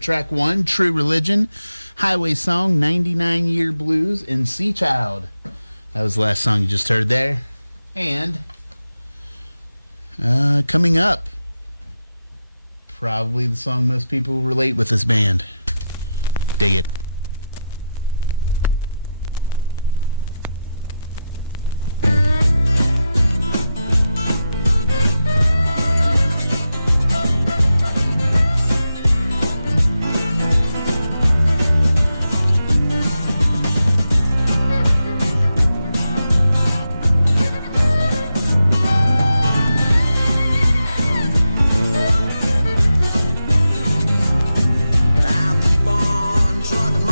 Track one, True Religion, Highway Song, 99 Year Blues, and Sea Child. That was the last song you just heard there. And coming up, probably the song most people relate with this band. Dig it. I'll keep on trucking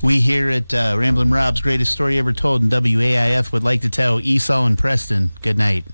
We here at Ramblin' Rob's Greatest Story Ever Told in WAIF would like to tell Esau and Preston good night.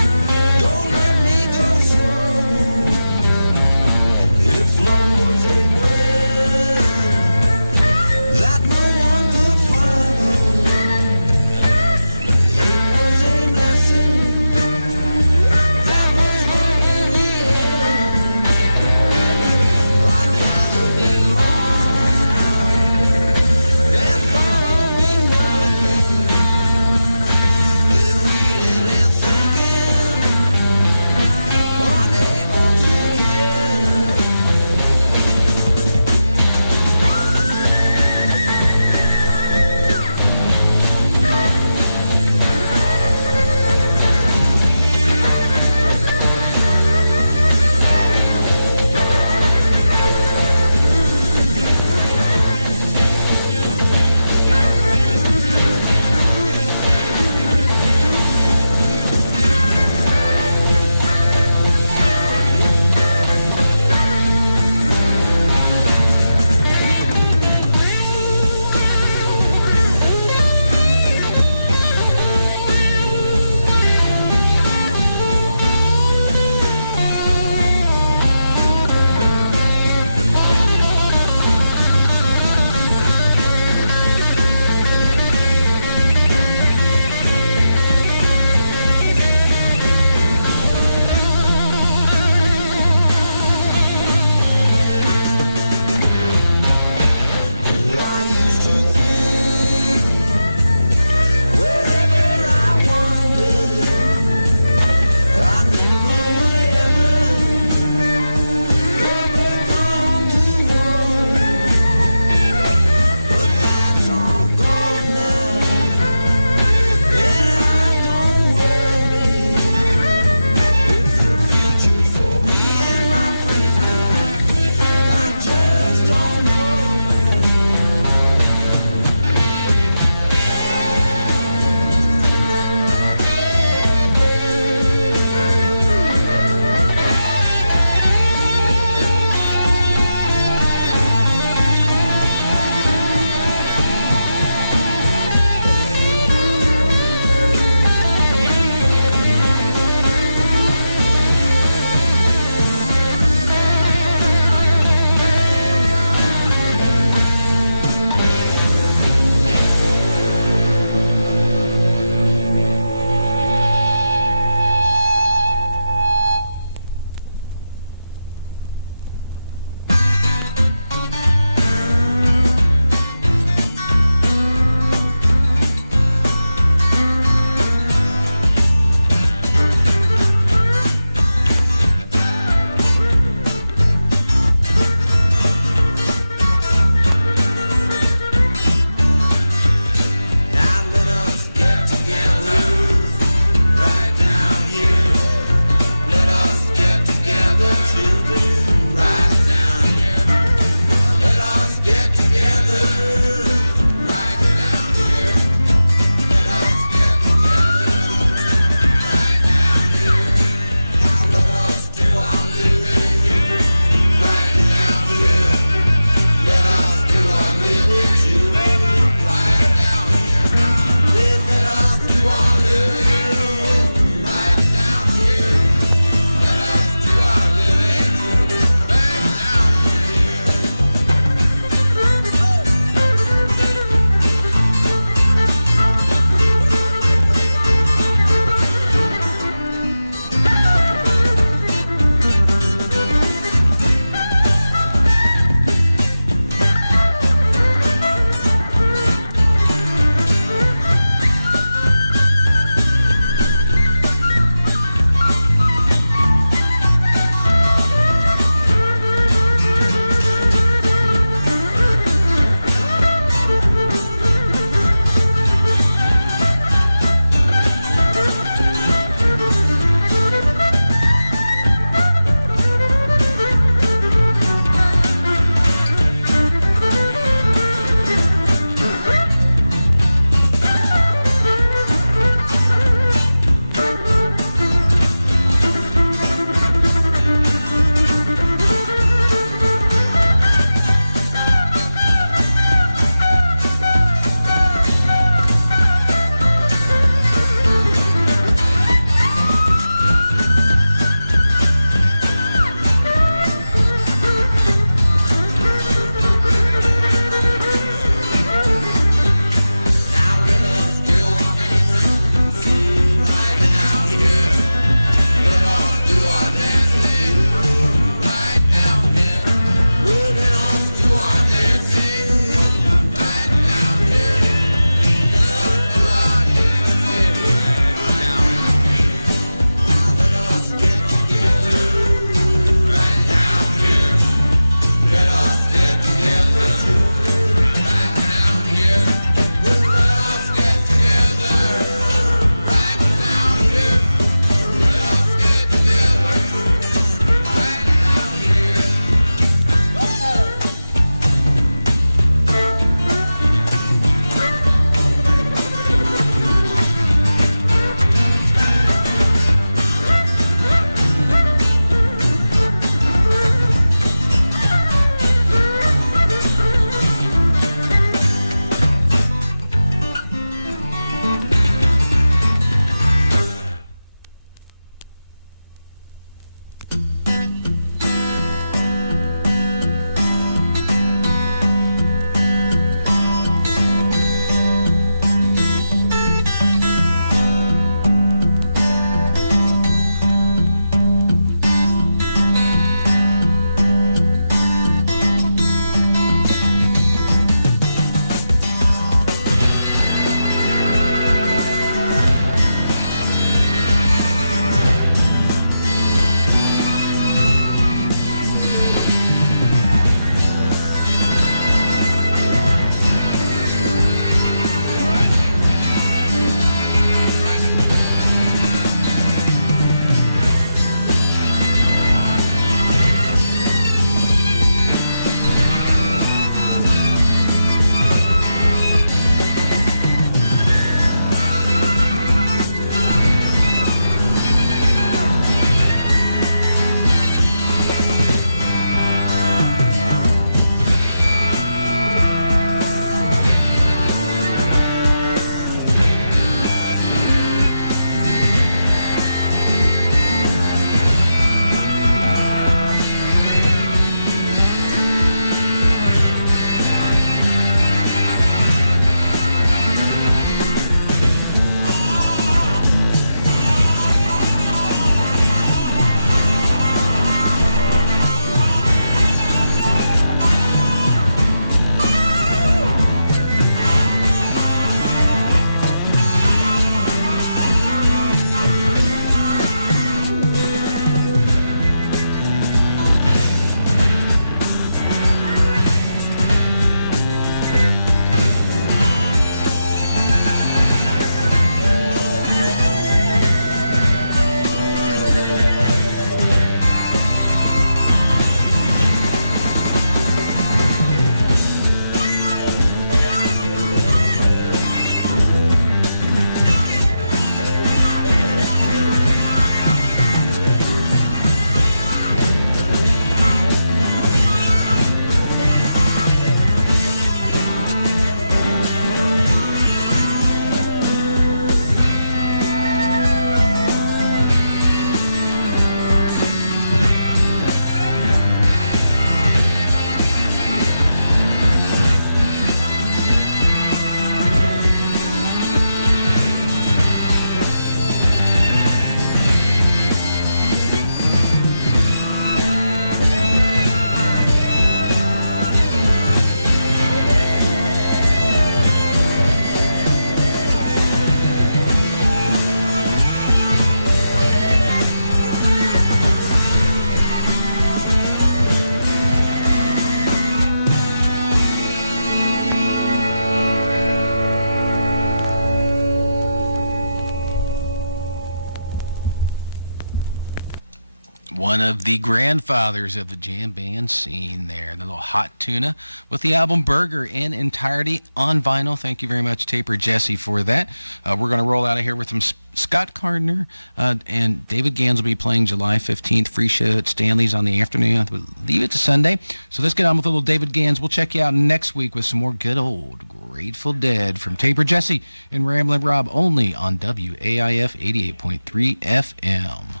of the grandfathers of the jam band scene there. The little Hot Tuna with the album Burger in entirety on vinyl. Thank you very much, Taper Jesse, for that. We're going to roll out of here with some Scott Gardner, and David Gans will be playing July 15th. Free show at Stanley's on the afternoon. I believe it's a Sunday. So let's get on with a little David Gans. We'll check you out next week with some more good old Grateful Dead from Taper Jesse and Ramblin' Rob, only on WAIF 88.3 FM.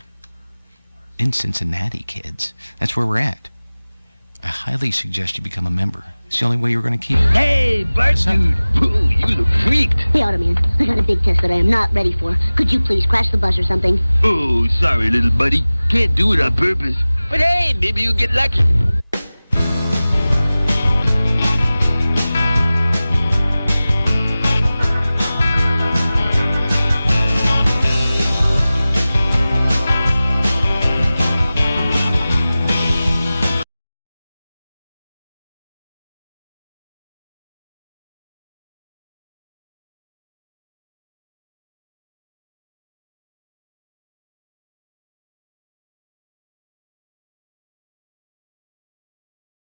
In Cincinnati, kids. That's where we're at. I highly suggest you become a member. It's the only way you're going to keep it. Hey, Bart dude. Ooh, you look freaked. Hey, Automan, I got a big test that I am not ready for. Could you please crash the bus or something? Oh, sorry, little buddy. Can't do it on purpose. But hey, maybe you'll get lucky.